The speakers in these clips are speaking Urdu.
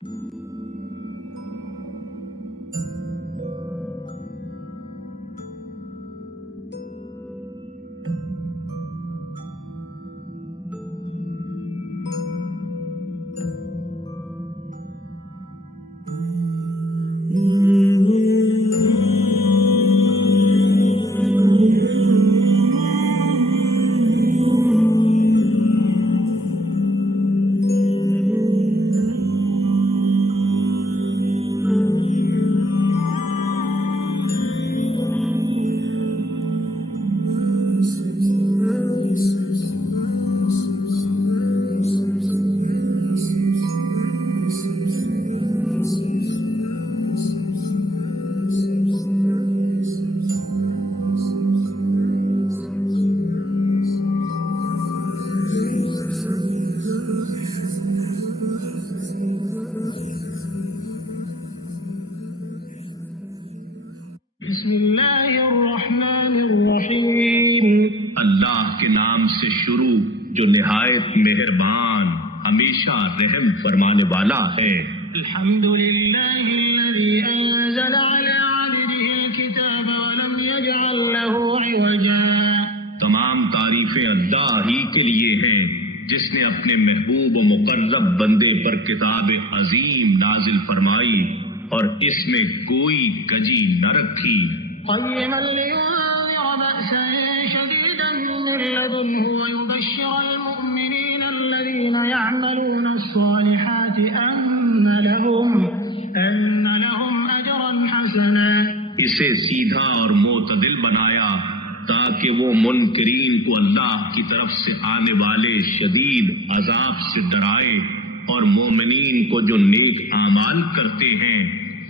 بسم اللہ الرحمن الرحیم، اللہ کے نام سے شروع جو نہایت مہربان ہمیشہ رحم فرمانے والا ہے۔ الحمد للہ الذی انزل علی عبدہ الکتاب ولم یجعل له عوجا۔ تمام تعریفیں اللہ ہی کے لیے ہیں جس نے اپنے محبوب و مقرب بندے پر کتاب عظیم نازل فرمائی اور اس میں کوئی کجی نہ رکھی۔ قیما لینذر بأسا شدیدا من لدنہ ویبشر المؤمنین الذین یعملون الصالحات ان لهم اجرا حسنا۔ اسے سیدھا اور معتدل بنایا تاکہ وہ منکرین کو اللہ کی طرف سے آنے والے شدید عذاب سے ڈرائے اور مومنین کو جو نیک اعمال کرتے ہیں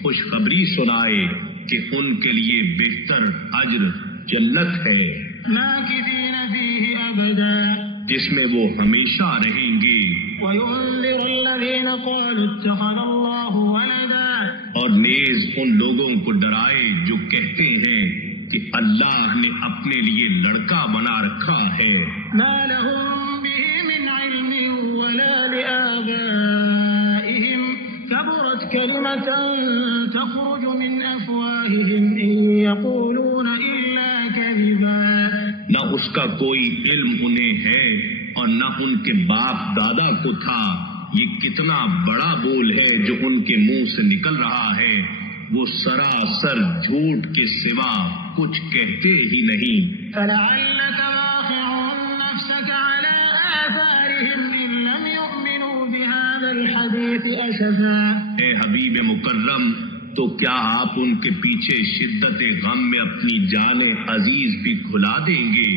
خوشخبری سنائے کہ ان کے لیے بہتر اجر جنت ہے، ماکثین فیہ ابدا، جس میں وہ ہمیشہ رہیں گے۔ وَيُنذِرُ الَّذِينَ قَالُوا اتَّخَذَ اللَّهُ وَلَدًا، اور نیز ان لوگوں کو ڈرائے جو کہتے ہیں کہ اللہ نے اپنے لیے لڑکا بنا رکھا ہے۔ مَا لَهُم بِهِ مِنْ عِلْمٍ وَلَا لِآبَائِهِمْ كَبُرَتْ كَلِمَةً تَخْرُجُ مِنْ أَفْوَاهِهِمْ إِنْ يَقُولُونَ إِلَّا كَذِبًا۔ نہ اس کا کوئی علم انہیں ہے اور نہ ان کے باپ دادا کو تھا۔ یہ کتنا بڑا بول ہے جو ان کے منہ سے نکل رہا ہے، وہ سراسر جھوٹ کے سوا کچھ کہتے ہی نہیں۔ فَلَعَلَّكَ بَاخِعٌ نَفْسَكَ عَلَىٰ آثَارِهِمْ إِن لَّمْ يُؤْمِنُوا بِهَٰذَا الْحَدِيثِ أَسَفًا۔ اے حبیب مکرم، تو کیا آپ ان کے پیچھے شدت غم میں اپنی جان عزیز بھی کھلا دیں گے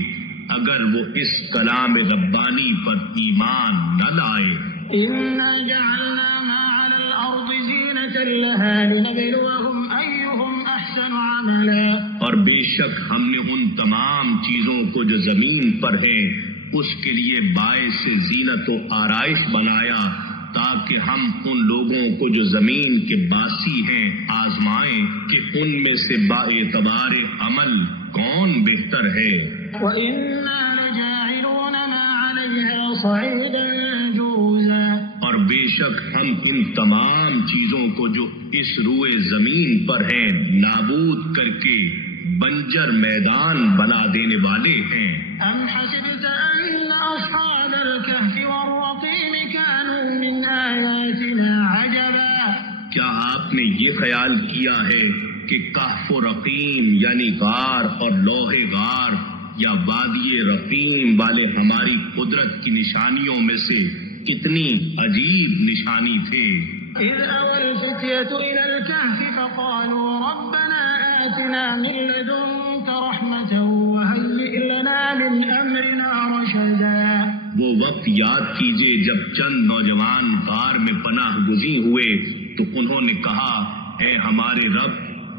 اگر وہ اس کلام ربانی پر ایمان نہ لائے؟ إِنَّا جَعَلْنَا مَا عَلَى الْأَرْضِ زِينَةً لَهَا لِنَبْلُوَهُمْ أَيُّهُمْ أَحْسَنُ عَمَلًا۔ اور بے شک ہم نے ان تمام چیزوں کو جو زمین پر ہیں اس کے لیے باعث زینت و آرائش بنایا تاکہ ہم ان لوگوں کو جو زمین کے باسی ہیں آزمائیں کہ ان میں سے باعتبار عمل کون بہتر ہے۔ وَإِنَّا لَجَاعِلُونَ مَا عَلَيْهَا صَعِيدًا جُرُزًا۔ اور بے شک ہم ان تمام چیزوں کو جو اس روئے زمین پر ہیں نابود کر کے بنجر میدان بنا دینے والے ہیں۔ أَمْ حَسِبْتَ أَنَّ أَصْحَابَ الْكَهْفِ وَالرَّقِيمِ كَانُوا مِنْ آيَاتِنَا عَجَبًا۔ کیا آپ نے یہ خیال کیا ہے کہ کہف و رقیم یعنی غار اور لوح غار یا وادی رقیم والے ہماری قدرت کی نشانیوں میں سے کتنی عجیب نشانی تھے؟ إِذْ أَوَى الْفِتْيَةُ إِلَى الْكَهْفِ فَقَالُوا رَبَّنَا آتِنَا مِن لَّدُنكَ رَحْمَةً وَهَيِّئْ لَنَا مِنْ أَمْرِنَا رَشَدًا۔ وہ وقت یاد کیجئے جب چند نوجوان غار میں پناہ گزین ہوئے تو انہوں نے کہا، اے ہمارے رب،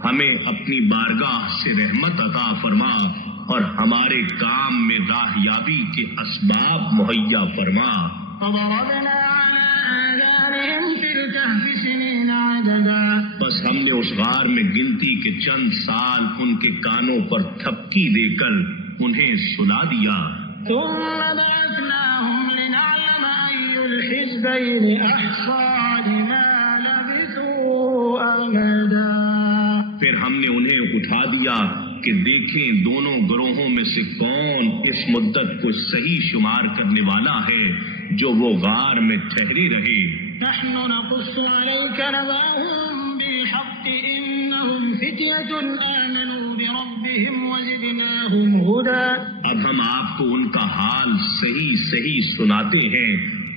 ہمیں اپنی بارگاہ سے رحمت عطا فرما اور ہمارے کام میں راہیابی کے اسباب مہیا فرما۔ فَضَرَبْنَا عَلَىٰ آذَانِهِمْ فِي الْكَهْفِ سِنِينَ عَدَدًا۔ بس ہم نے اس غار میں گنتی کے چند سال ان کے کانوں پر تھپکی دے کر انہیں سلا دیا۔ ثُمَّ بَعَثْنَاهُمْ لِنَعْلَمَ أَيُّ الْحِزْبَيْنِ أَحْصَىٰ لِمَا رمادا. پھر ہم نے انہیں اٹھا دیا کہ دیکھیں دونوں گروہوں میں سے کون اس مدت کو صحیح شمار کرنے والا ہے جو وہ غار میں ٹھہرے رہے. نحن نقص عليك نبأهم بالحق إنهم فتية آمنوا بربهم وزدناهم هدى. اب ہم آپ کو ان کا حال صحیح سناتے ہیں.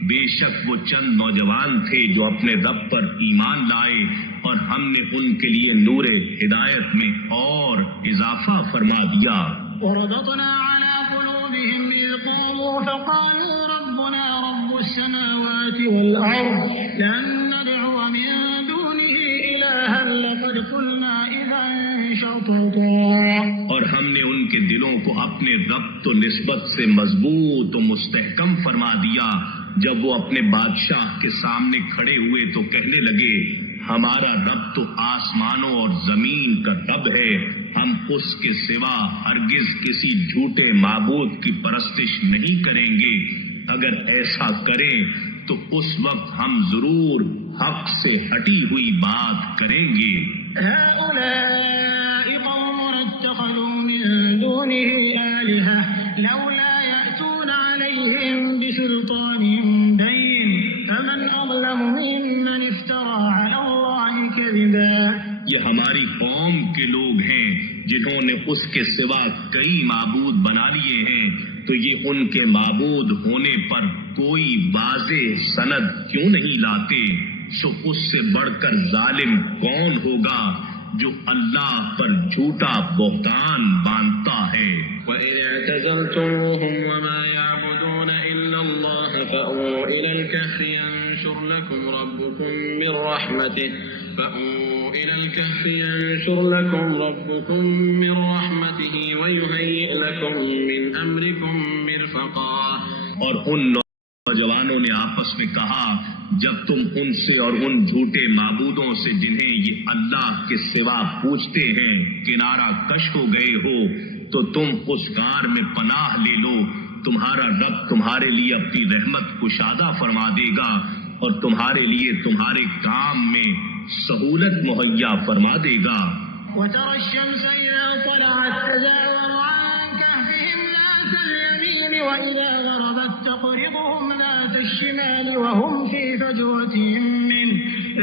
بے شک وہ چند نوجوان تھے جو اپنے رب پر ایمان لائے اور ہم نے ان کے لیے نور ہدایت میں اور اضافہ فرما دیا. وربطنا على قلوبهم إذ قاموا فقالوا ربنا رب السماوات والأرض لن ندعو من دونه إلها لقد قلنا إذا شططا. اور ہم نے ان کے دلوں کو اپنے ربط و نسبت سے مضبوط و مستحکم فرما دیا. جب وہ اپنے بادشاہ کے سامنے کھڑے ہوئے تو کہنے لگے ہمارا رب تو آسمانوں اور زمین کا رب ہے. ہم اس کے سوا ہرگز کسی جھوٹے معبود کی پرستش نہیں کریں گے. اگر ایسا کریں تو اس وقت ہم ضرور حق سے ہٹی ہوئی بات کریں گے. هؤلاء قوم اتخذوا من دونه آلهة لولا يأتون عليهم بسلطان بين فمن أظلم ممن افترى على الله كذبا. یہ ہماری قوم کے لوگ ہیں جنہوں نے اس کے سوا کئی معبود بنا لیے ہیں. تو یہ ان کے معبود ہونے پر کوئی واضح سند کیوں نہیں لاتے؟ سو اس سے بڑھ کر ظالم کون ہوگا جو اللہ پر جھوٹا بہتان باندھتا ہے. وَإِذْ اعْتَزَلْتُمُوهُمْ وَمَا يَعْبُدُونَ إِلَّا اللَّهَ فَأْوُوا إِلَى الْكَهْفِ يَنشُرْ لَكُمْ مِّن رَّحْمَتِهِ وَيُهَيِّئْ لَكُم مِّنْ أَمْرِكُم مِّرْفَقًا. اور ان نوجوانوں نے آپس میں کہا جب تم ان سے اور ان جھوٹے معبودوں سے جنہیں یہ اللہ کے سوا پوچھتے ہیں کنارہ کش ہو گئے ہو تو تم اس غار میں پناہ لے لو. تمہارا رب تمہارے لیے اپنی رحمت کشادہ فرما دے گا اور تمہارے لیے تمہارے کام میں سہولت مہیا فرما دے گا. وترى الشمس إذا طلعت تزاور عن كهفهم ذات اليمين وإذا غربت تقرضهم ذات الشمال وهم في فجوة منه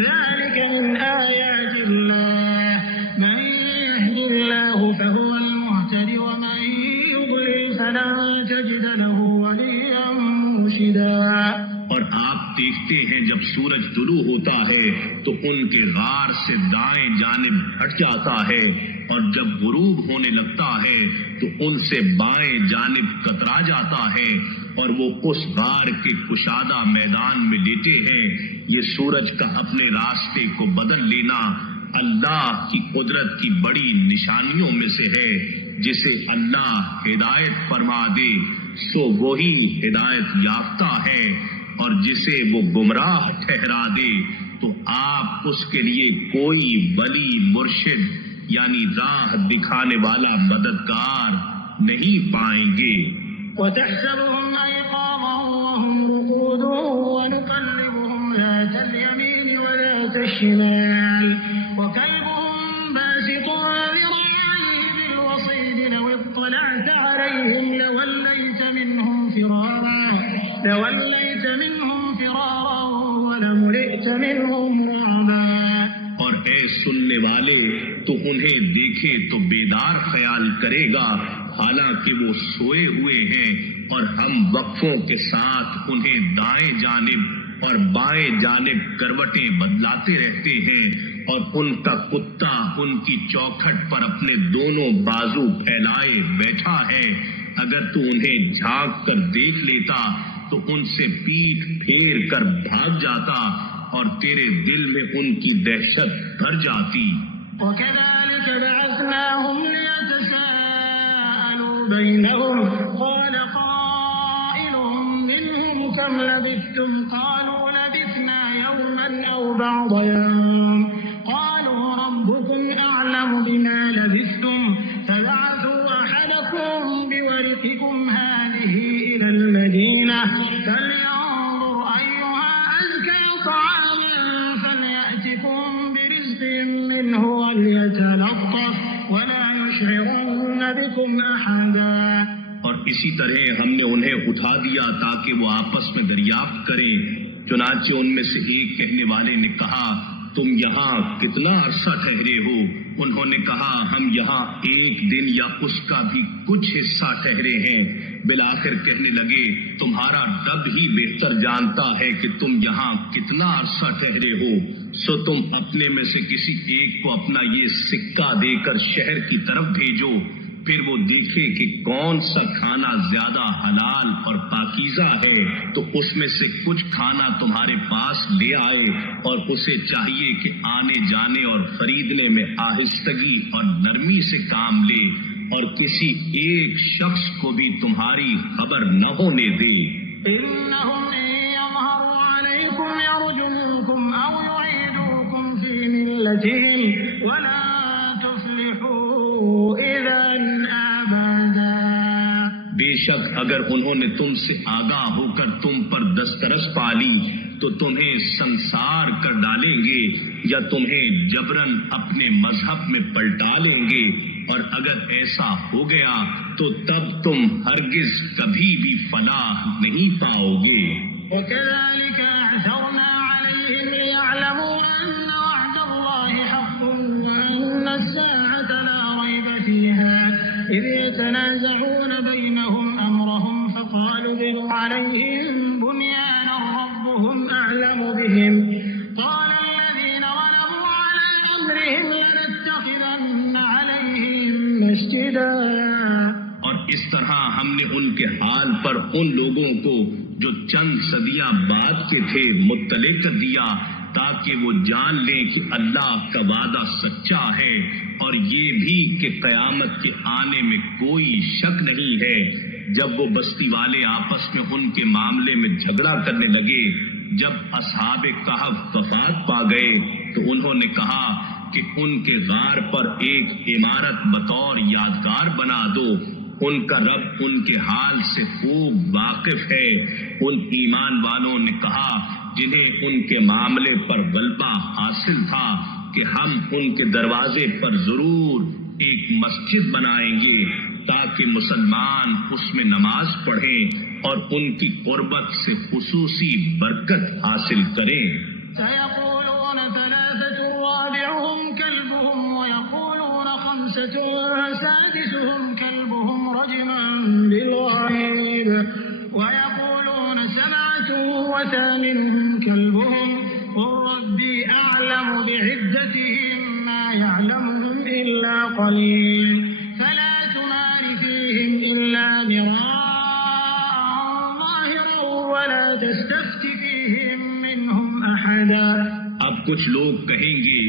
ذلك من آيات الله من يهد الله فهو المهتد ومن يضلل فلن تجد له وليا مرشدا. اور آپ دیکھتے ہیں جب سورج طلوع ہوتا ہے تو ان کے غار سے دائیں جانب ہٹ جاتا ہے اور جب غروب ہونے لگتا ہے تو ان سے بائیں جانب کترا جاتا ہے اور وہ اس غار کے کشادہ میدان میں لیٹے ہیں. یہ سورج کا اپنے راستے کو بدل لینا اللہ کی قدرت کی بڑی نشانیوں میں سے ہے. جسے اللہ ہدایت فرما دے سو وہی ہدایت یافتہ ہے اور جسے وہ گمراہ ٹھہرا دے تو آپ اس کے لیے کوئی ولی مرشد یعنی راہ دکھانے والا مددگار نہیں پائیں گے. وتحسبهم أيقاظا وهم رقود ونقلبهم ذات اليمين وذات الشمال وكلبهم باسط ذراعيه بالوصيد لو اطلعت عليهم لوليت منهم فرارا ولملئت منهم رعبا. اور اے سننے والے تو انہیں دیکھے تو بیدار خیال کرے گا حالانکہ وہ سوئے ہوئے ہیں اور ہم وقفوں کے ساتھ انہیں دائیں جانب اور بائیں جانب کروٹیں بدلاتے رہتے ہیں اور ان کا کتا ان کی چوکھٹ پر اپنے دونوں بازو پھیلائے بیٹھا ہے. اگر تو انہیں جھانک کر دیکھ لیتا تو ان سے پیٹھ پھیر کر بھاگ جاتا اور تیرے دل میں ان کی دہشت بھر جاتی. وكذلك بعثناهم ليتساءلوا بينهم قال قائل منهم كم لبثتم قالوا لبثنا يوما أو بعض يوم قالوا ربكم أعلم بما لبثتم فبعثوا أحدكم بورقكم هذه إلى المدينة فلينظر أيها أزكى طعاما فليأتكم برزق عليكم أحدا اور اسی طرح ہم نے انہیں اٹھا دیا تاکہ وہ آپس میں دریافت کریں۔ چنانچہ ان میں سے ایک کہنے والے نے کہا تم یہاں کتنا عرصہ ٹھہرے ہو؟ انہوں نے کہا ہم یہاں 1 دن یا اس کا بھی کچھ حصہ ٹھہرے ہیں۔ بالآخر کہنے لگے تمہارا رب ہی بہتر جانتا ہے کہ تم یہاں کتنا عرصہ ٹھہرے ہو، سو تم اپنے میں سے کسی ایک کو اپنا یہ سکہ دے کر شہر کی طرف بھیجو، پھر وہ دیکھے کہ کون سا کھانا زیادہ حلال اور پاکیزہ ہے تو اس میں سے کچھ کھانا تمہارے پاس لے آئے، اور اسے چاہیے کہ آنے جانے اور خریدنے میں آہستگی اور نرمی سے کام لے، اور کسی ایک شخص کو بھی تمہاری خبر نہ ہونے دے۔ إنهم إن يظهروا عليكم يرجموكم أو يعيدوكم في ملتهم ولا تفلحوا إذا أبدا۔ بے شک اگر انہوں نے تم سے آگاہ ہو کر تم پر دسترس پالی تو تمہیں سنسار کر ڈالیں گے یا تمہیں جبرن اپنے مذہب میں پلٹا لیں گے، اور اگر ایسا ہو گیا تو تب تم ہرگز کبھی بھی فلاح نہیں پاؤ گے۔ وكذلك أعثرنا عليهم ليعلموا أن وعد الله حق وأن الساعة لا ريب فيها إذ يتنازعون بينهم أمرهم فقالوا ابنوا عليهم بنيانا ربهم أعلم بهم قال الذين غلبوا على أمرهم لنتخذن عليهم مسجدا۔ اور اس طرح ہم نے ان کے حال پر ان لوگوں کو جو چند صدیاں بعد کے تھے مطلع کر دیا تاکہ وہ جان لیں کہ اللہ کا وعدہ سچا ہے، اور یہ بھی کہ قیامت کے آنے میں کوئی شک نہیں ہے۔ جب وہ بستی والے آپس میں ان کے معاملے میں جھگڑا کرنے لگے، جب اصحاب کہف وفات پا گئے تو انہوں نے کہا کہ ان کے غار پر ایک عمارت بطور یادگار بنا دو، ان کا رب ان کے حال سے خوب واقف ہے۔ ان ایمان والوں نے کہا جنہیں ان کے معاملے پر غلبہ حاصل تھا کہ ہم ان کے دروازے پر ضرور ایک مسجد بنائیں گے تاکہ مسلمان اس میں نماز پڑھیں اور ان کی قربت سے خصوصی برکت حاصل کریں۔ سيقولون 3 رابعهم كلبهم ويقولون 5 سادسهم كلبهم رجما بالغيب ويقولون 7 وثامنهم كلبهم قل ربي أعلم بعدتهم ما يعلمهم إلا قليل فلا تمار فيهم إلا مراء ظاهرا ولا تستفت فيهم منهم أحدا۔ اب کچھ لوگ کہیں گے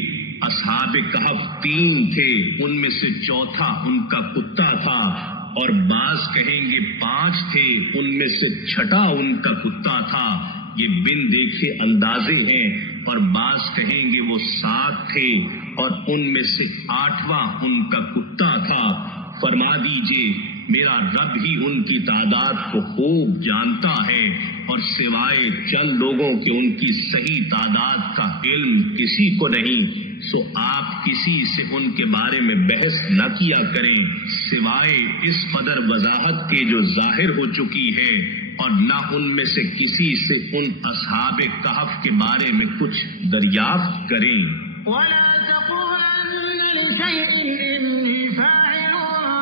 اصحاب کہف 3 تھے، ان میں سے چوتھا ان کا کتا تھا، اور بعض کہیں گے 5 تھے، ان میں سے چھٹا ان کا کتا تھا۔ یہ بن دیکھے اندازے ہیں، اور بعض کہیں گے وہ 7 تھے اور ان میں سے 8واں ان کا کتا تھا۔ فرما دیجئے میرا رب ہی ان کی تعداد کو خوب جانتا ہے، اور سوائے چند لوگوں کے ان کی صحیح تعداد کا علم کسی کو نہیں، سو آپ کسی سے ان کے بارے میں بحث نہ کیا کریں سوائے اس قدر وضاحت کے جو ظاہر ہو چکی ہے، اور نہ ان میں سے کسی سے ان اصحاب کہف کے بارے میں کچھ دریافت کریں۔ ولا تقولن لشيء إني فاعل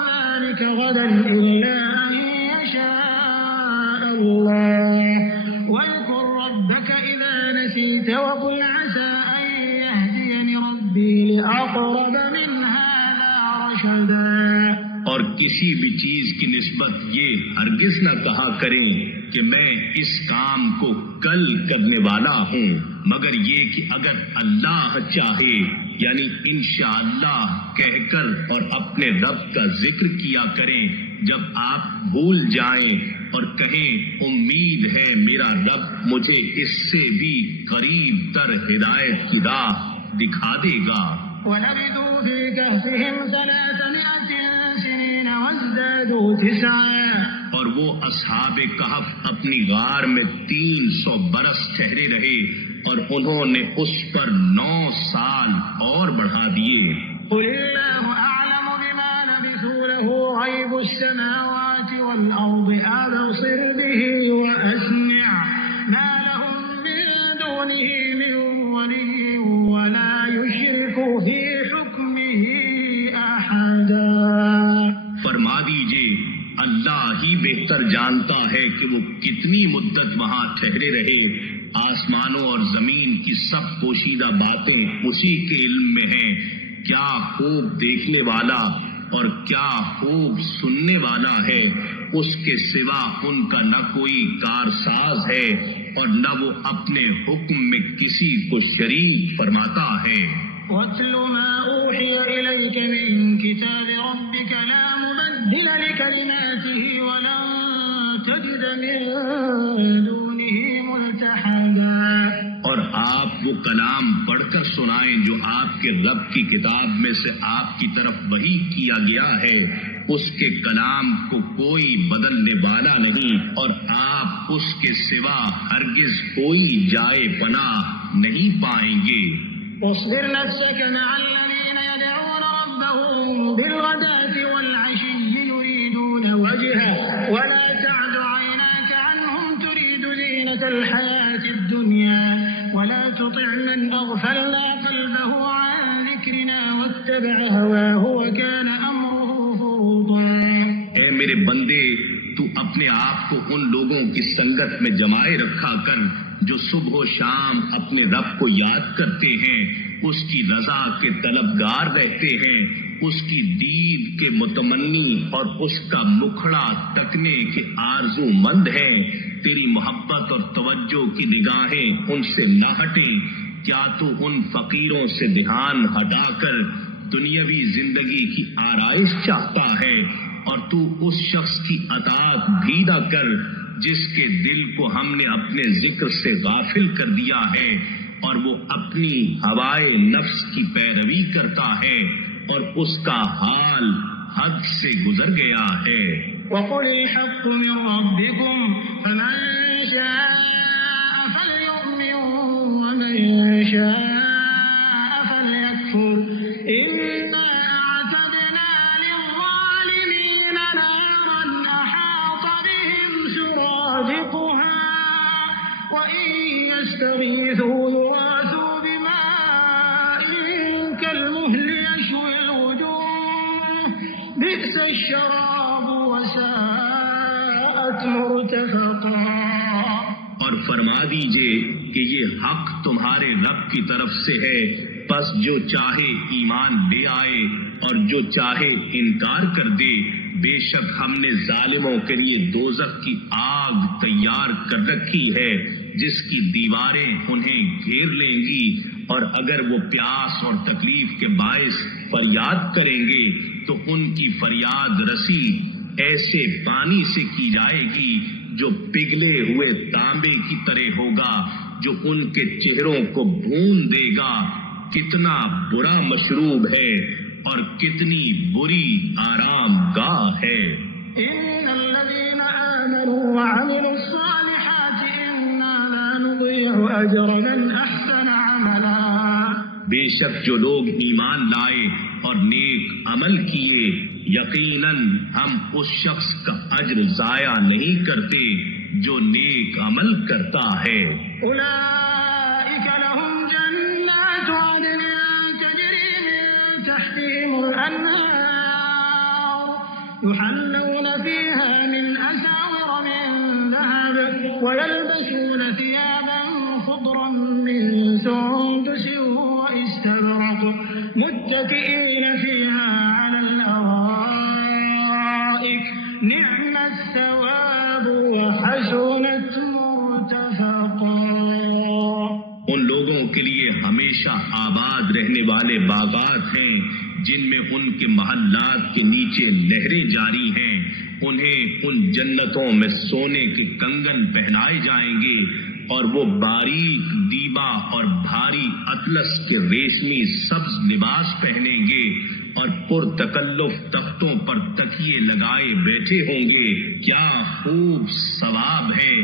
ذلك غدا إلا أن يشاء الله واذكر ربك إذا نسيت وقل عسى أن يهديني ربي لأقرب من هذا رشدا۔ اور کسی بھی چیز کی نسبت یہ ہرگز نہ کہا کریں کہ میں اس کام کو کل کرنے والا ہوں، مگر یہ کہ اگر اللہ چاہے، یعنی انشاءاللہ کہہ کر، اور اپنے رب کا ذکر کیا کریں جب آپ بھول جائیں، اور کہیں امید ہے میرا رب مجھے اس سے بھی قریب تر ہدایت کی راہ دکھا دے گا۔ ولبثوا في كهفهم 300 سنين وازدادوا 9۔ اور وہ اصحاب کہف اپنی غار میں 300 برس ٹھہرے رہے، اور انہوں نے اس پر 9 سال اور بڑھا دیے۔ قل الله أعلم بما لبثوا له غيب السماوات والأرض أبصر به وأسمع ما لهم من دونه من ولي ولا يشرك في حكمه أحدا. فرما دیجئے اللہ ہی بہتر جانتا ہے کہ وہ کتنی مدت وہاں ٹھہرے رہے. آسمانوں اور زمین کی سب پوشیدہ باتیں اسی کے علم میں ہیں. کیا خوب دیکھنے والا اور کیا خوب سننے والا ہے. اس کے سوا ان کا نہ کوئی کارساز ہے اور نہ وہ اپنے حکم میں کسی کو شریک فرماتا ہے. وَاتْلُ مَا أُوحِيَ إِلَيْكَ مِن كِتَابِ رَبِّكَ لَا مُبَدِّلَ لِكَلِمَاتِهِ وَلَن تَجِدَ مِن دُونِهِ مُلْتَحَدًا. اور آپ وہ کلام پڑھ کر سنائیں جو آپ کے رب کی کتاب میں سے آپ کی طرف وحی کیا گیا ہے. اس کے کلام کو کوئی بدلنے والا نہیں اور آپ اس کے سوا ہرگز کوئی جائے پناہ نہیں پائیں گے. واصبر نفسك مع الذين يدعون ربهم بالغداة والعشي يريدون وجهه ولا تعد عيناك عنهم تريد زينة الحياة الدنيا ولا تطع من أغفلنا قلبه عن ذكرنا واتبع هواه وكان أمره فرطا. اے میرے بندے، تو اپنے آپ کو ان لوگوں کی سنگت میں جمائے رکھا کر جو صبح و شام اپنے رب کو یاد کرتے ہیں، اس کی رضا کے طلبگار رہتے ہیں، اس کی دید کے متمنی اور اس کا مکھڑا تکنے کے آرزو مند ہیں. تیری محبت اور توجہ کی نگاہیں ان سے نہ ہٹیں. کیا تو ان فقیروں سے دھیان ہٹا کر دنیاوی زندگی کی آرائش چاہتا ہے اور تو اس شخص کی اطاعت بھی نہ کر جس کے دل کو ہم نے اپنے ذکر سے غافل کر دیا ہے اور وہ اپنی ہوائے نفس کی پیروی کرتا ہے اور اس کا حال حد سے گزر گیا ہے. وقل الحق من ربكم فمن شاء فليؤمن ومن شاء فليكفر إنا أعتدنا للظالمين نارا أحاط بهم سرادقها وإن يستغيثوا يغاثوا بماء كالمهل يشوي الوجوه بئس الشراب وساءت مرتفقا. اور فرما دیجئے کہ یہ حق تمہارے رب کی طرف سے ہے، پس جو چاہے ایمان لے آئے اور جو چاہے انکار کر دے. بے شک ہم نے ظالموں کے لیے دوزخ کی آگ تیار کر رکھی ہے جس کی دیواریں انہیں گھیر لیں گی، اور اگر وہ پیاس اور تکلیف کے باعث فریاد کریں گے تو ان کی فریاد رسی ایسے پانی سے کی جائے گی جو پگھلے ہوئے تانبے کی طرح ہوگا، جو ان کے چہروں کو بھون دے گا. کتنا برا مشروب ہے اور کتنی بری آرام گاہ ہے. إن الذين آمنوا وعملوا الصالحات إنا لا نضيع أجر من أحسن عملا. بے شک جو لوگ ایمان لائے اور نیک عمل کیے، یقیناً ہم اس شخص کا اجر ضائع نہیں کرتے جو نیک عمل کرتا ہے. أولئك لهم جنات عدن تجري من تحتهم الأنهار يحلون فيها من أساور من ذهب ويلبسون ثيابا خضرا من سندس واستبرق متكئين فيها على الأرائك نعم الثواب وحسنت مرتفقا. ان لوگوں کے لیے ہمیشہ آباد رہنے والے باغات ہیں جن میں ان کے محلات کے نیچے نہریں جاری ہیں. انہیں ان جنتوں میں سونے کے کنگن پہنائے جائیں گے اور وہ باریک دیبا اور بھاری اطلس کے ریشمی سبز لباس پہنیں گے اور پرتکلف تختوں پر تکیے لگائے بیٹھے ہوں گے. کیا خوب ثواب ہے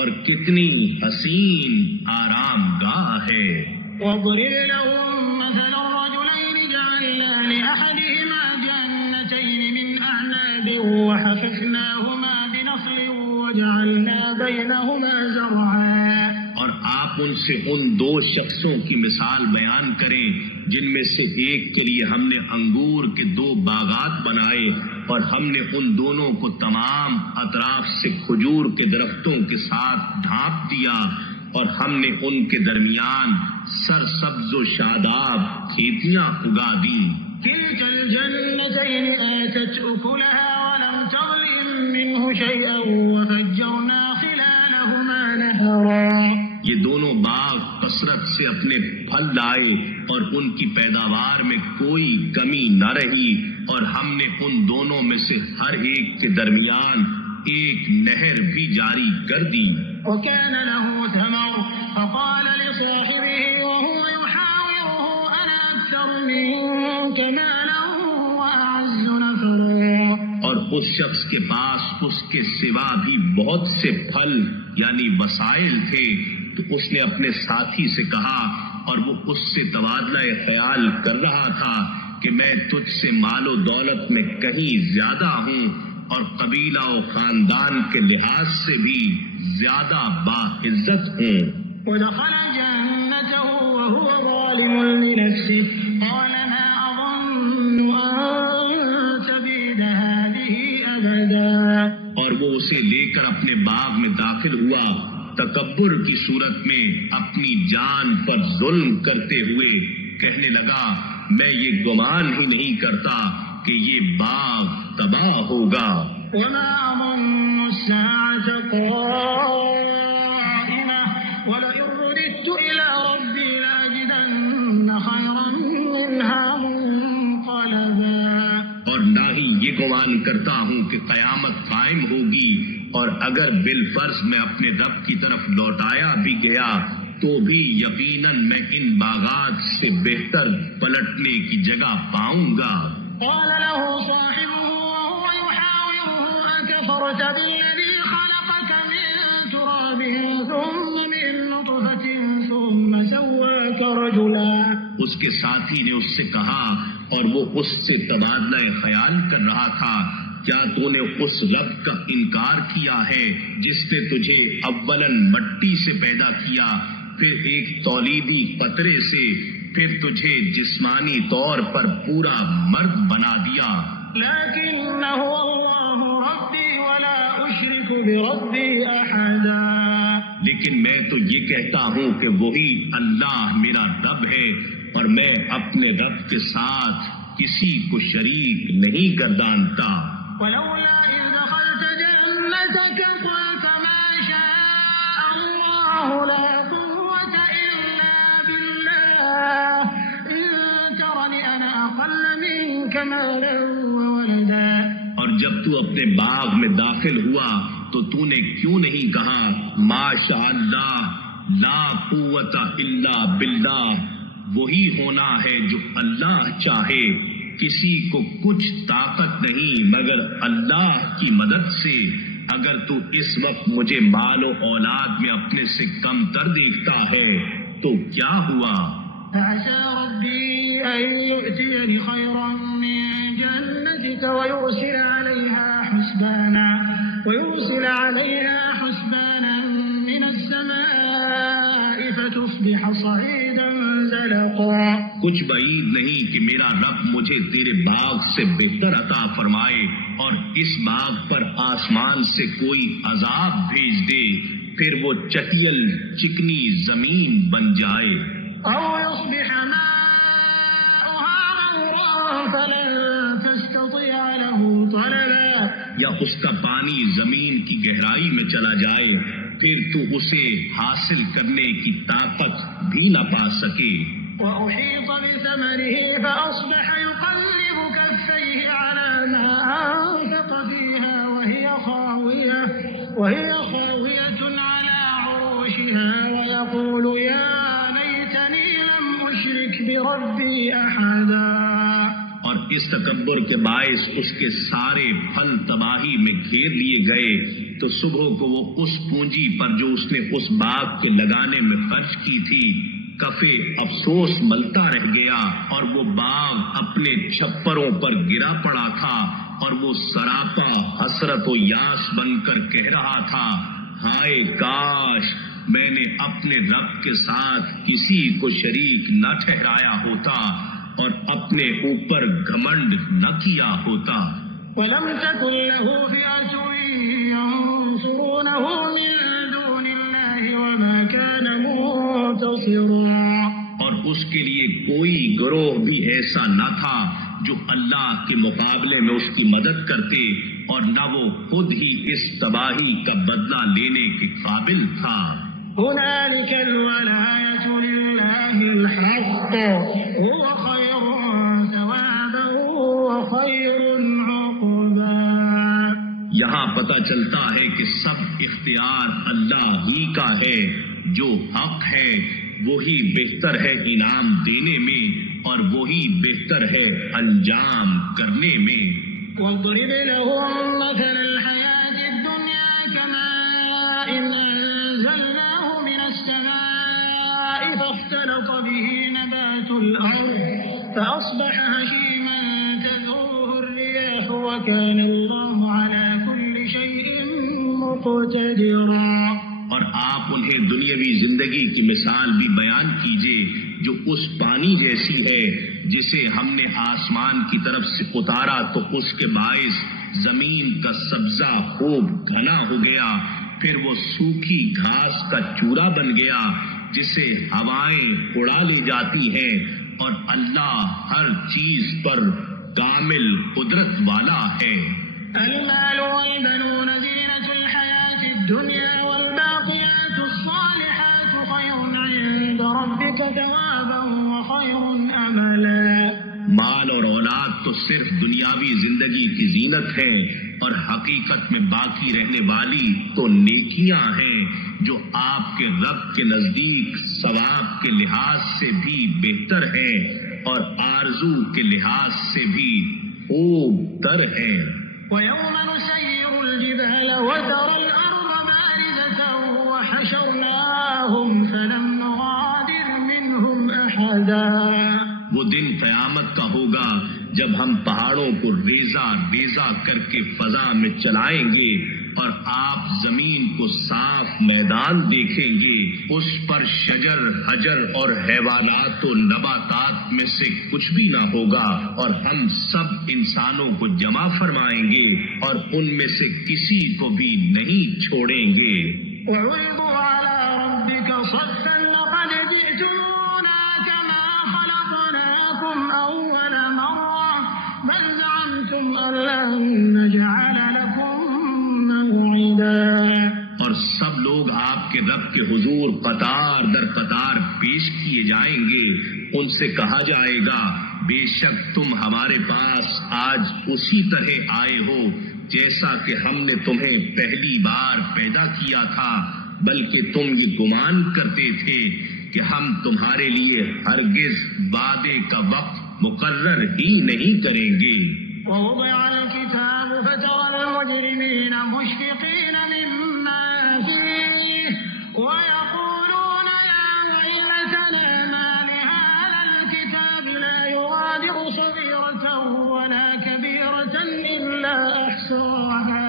اور کتنی حسین آرام گاہ ہے. واضرب لهم مثل الرجلين جعلنا لأحدهما جنتين من أعناب وحففناهما بنخل وجعلنا بينهما زرعا. اور آپ ان سے ان 2 شخصوں کی مثال بیان کریں جن میں سے ایک کے لیے ہم نے انگور کے 2 باغات بنائے اور ہم نے ان دونوں کو تمام اطراف سے کھجور کے درختوں کے ساتھ ڈھانپ دیا اور ہم نے ان کے درمیان سرسبز و شاداب کھیتیاں اگا دیں. كلتا الجنتين آتت أكلها ولم تظلم منه شيئا وفجرنا خلالهما نهرا. یہ دونوں باغ کثرت سے اپنے پھل لائے اور ان کی پیداوار میں کوئی کمی نہ رہی اور ہم نے ان دونوں میں سے ہر ایک کے درمیان ایک نہر بھی جاری کر دی. وكان له ثمر فقال لصاحبه وهو يحاوره أنا أكثر منك مالا وأعز نفرا. اور اس شخص کے پاس اس کے سوا بھی بہت سے پھل یعنی وسائل تھے تو اس نے اپنے ساتھی سے کہا اور وہ اس سے تبادلہ خیال کر رہا تھا کہ میں تجھ سے مال و دولت میں کہیں زیادہ ہوں اور قبیلہ و خاندان کے لحاظ سے بھی زیادہ باعزت ہوں. ودخل جنته وهو ظالم لنفسه قال ما أظن أن تبيد هذه أبدا. اور وہ اسے لے کر اپنے باغ میں داخل ہوا تکبر کی صورت میں اپنی جان پر ظلم کرتے ہوئے کہنے لگا میں یہ گمان ہی نہیں کرتا کہ یہ باغ تباہ ہوگا. وما أظن الساعة قائمة ولئن رددت إلى ربي لأجدن خيرا منها منقلبا. اور نہ ہی یہ گمان کرتا ہوں کہ قیامت قائم ہوگی اور اگر بالفرض میں اپنے رب کی طرف لوٹایا بھی گیا تو بھی یقیناً میں ان باغات سے بہتر پلٹنے کی جگہ پاؤں گا. قال له صاحبه وهو يحاوره أكفرت بالذي خلقك من تراب ثم من نطفة ثم سواك رجلا. اس کے ساتھی نے اس سے کہا اور وہ اس سے تبادلہ خیال کر رہا تھا کیا تو نے اس رب کا انکار کیا ہے جس نے تجھے اولاً مٹی سے پیدا کیا پھر ایک تولیدی قطرے سے پھر تجھے جسمانی طور پر پورا مرد بنا دیا. لكنه الله ربي ولا أشرك بربي أحدا. لیکن میں تو یہ کہتا ہوں کہ وہی اللہ میرا رب ہے اور میں اپنے رب کے ساتھ کسی کو شریک نہیں گردانتا. ولولا إذ دخلت جنتك قلت ما شاء الله لا قوة إلا بالله إن ترني أنا أقل منك مالا وولدا. اور جب تو اپنے باغ میں داخل ہوا تو تو نے کیوں نہیں کہا ما شاء اللہ لا قوت الا باللہ وہی ہونا ہے جو اللہ چاہے کسی کو کچھ طاقت نہیں مگر اللہ کی مدد سے. اگر تو اس وقت مجھے مال و اولاد میں اپنے سے کم تر دیکھتا ہے تو کیا ہوا؟ فعسى ربي أن يؤتيني خيرا من جنتك ويرسل عليها حسبانا من السماء فتصبح صعيدا زلقا. کچھ بعید نہیں کہ میرا رب مجھے تیرے باغ سے بہتر عطا فرمائے اور اس باغ پر آسمان سے کوئی عذاب بھیج دے پھر وہ چٹیل چکنی زمین بن جائے. أو يصبح ماؤها غورا فلن تستطيع له طلبا. یا اس کا پانی زمین کی گہرائی میں چلا جائے پھر تو اسے حاصل کرنے کی طاقت بھی نہ پا سکے. وأحيط بثمره فأصبح يقلب كفيه على ما أنفق فيها وهي خاوية على عروشها ويقول يا ليتني لم أشرك بربي أحدا. اور اس تکبر کے باعث اس کے سارے پھل تباہی میں گھیر لیے گئے تو صبح کو وہ اس پونجی پر جو اس نے اس باغ کے لگانے میں خرچ کی تھی کفے افسوس ملتا رہ گیا اور وہ باغ اپنے چھپروں پر گرا پڑا تھا اور وہ سراپا حسرت حسرت و یاس بن کر کہہ رہا تھا، ہائے کاش میں نے اپنے رب کے ساتھ کسی کو شریک نہ ٹھہرایا ہوتا اور اپنے اوپر گھمنڈ نہ کیا ہوتا۔ وَلَمْ تَكُنْ لَهُ فِئَةٌ يَنصُرُونَهُ مِن دُونِ اللَّهِ وَمَا كَانَ مُنتَصِرًا، اور اس کے لیے کوئی گروہ بھی ایسا نہ تھا جو اللہ کے مقابلے میں اس کی مدد کرتے، اور نہ وہ خود ہی اس تباہی کا بدلہ لینے کے قابل تھا۔ هُنَالِكَ الْوَلَایَةُ لِلَّهِ الْحَقُّ هُوَ خَيْرٌ ثَوَابًا وَخَيْرٌ عُقْبًا۔ یہاں پتہ چلتا ہے کہ سب اختیار اللہ ہی کا ہے، جو حق ہے وہی بہتر ہے انعام دینے میں، اور وہی بہتر ہے انجام کرنے میں۔ وَاضْرِبْ لَهُم مَّثَلَ الْحَيَاةِ الدُّنْيَا كَمَاءٍ أَنزَلْنَاهُ مِنَ السَّمَاءِ فَاخْتَلَطَ بِهِ نَبَاتُ الْأَرْضِ فَأَصْبَحَ هَشِيمًا تَذْرُوهُ الرِّيَاحُ وَكَانَ اللَّهُ عَلَى كُلِّ شَيْءٍ مُقْتَدِرًا۔ اور آپ انہیں دنیاوی زندگی کی مثال بھی بیان کیجئے جو اس پانی جیسی ہے جسے ہم نے آسمان کی طرف سے اتارا تو اس کے باعث زمین کا سبزہ خوب گھنا ہو گیا، پھر وہ سوکھی گھاس کا چورا بن گیا جسے ہوائیں اڑا لے جاتی ہیں، اور اللہ ہر چیز پر کامل قدرت والا ہے۔ المال والبنون زینة الحياة الدنيا والباقيات الصالحات خير عند ربك ثوابا وخير املا۔ مال اور اولاد تو صرف دنیاوی زندگی کی زینت ہے، اور حقیقت میں باقی رہنے والی تو نیکیاں ہیں جو آپ کے رب کے نزدیک ثواب کے لحاظ سے بھی بہتر ہے اور آرزو کے لحاظ سے بھی خوب تر ہے۔ وَيَوْمَ نُسَيِّرُ الْجِبَالَ وَتَرَى الْأَرْضَ بَارِزَةً وَحَشَرْنَاهُمْ فَلَمْ نُغَادِرْ مِنْهُمْ أَحَدًا۔ وہ دن قیامت کا ہوگا جب ہم پہاڑوں کو ریزہ ریزہ کر کے فضا میں چلائیں گے، اور آپ زمین کو صاف میدان دیکھیں گے، اس پر شجر حجر اور حیوانات و نباتات میں سے کچھ بھی نہ ہوگا، اور ہم سب انسانوں کو جمع فرمائیں گے اور ان میں سے کسی کو بھی نہیں چھوڑیں گے۔ وَعُرِضُوا عَلَىٰ رَبِّكَ صَفًّا لَقَدْ جِئْتُمُونَا كَمَا خَلَقْنَاكُمْ أَوَّلَ مَرَّةٍ بَلْ زَعَمْتُمْ أَن لَّن نَّجْعَلَ لَكُم موعدا۔ اور سب لوگ آپ کے رب کے حضور قطار در قطار پیش کیے جائیں گے، ان سے کہا جائے گا بے شک تم ہمارے پاس آج اسی طرح آئے ہو جیسا کہ ہم نے تمہیں پہلی بار پیدا کیا تھا، بلکہ تم یہ گمان کرتے تھے کہ ہم تمہارے لیے ہرگز وعدے کا وقت مقرر ہی نہیں کریں گے۔ ووضع الكتاب فترى المجرمين مشفقين مما فيه ويقولون يا ويلتنا ما لهذا الكتاب لا يغادر صغيرة ولا كبيرة إلا أحصاها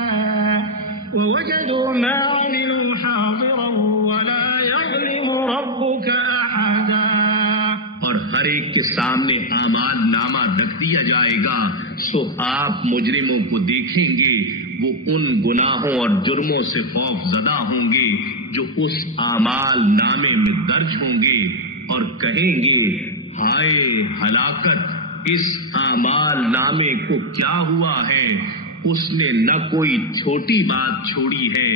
ووجدوا ما عملوا حاضرا ولا يظلم ربك أحدا۔ اور ہر ایک کے سامنے اعمال نامہ رکھ دیا جائے گا، سو آپ مجرموں کو دیکھیں گے، وہ ان گناہوں اور جرموں سے خوف زدہ ہوں گے جو اس اعمال نامے میں درج ہوں گے، اور کہیں گے ہائے ہلاکت، اس اعمال نامے کو کیا ہوا ہے، اس نے نہ کوئی چھوٹی بات چھوڑی ہے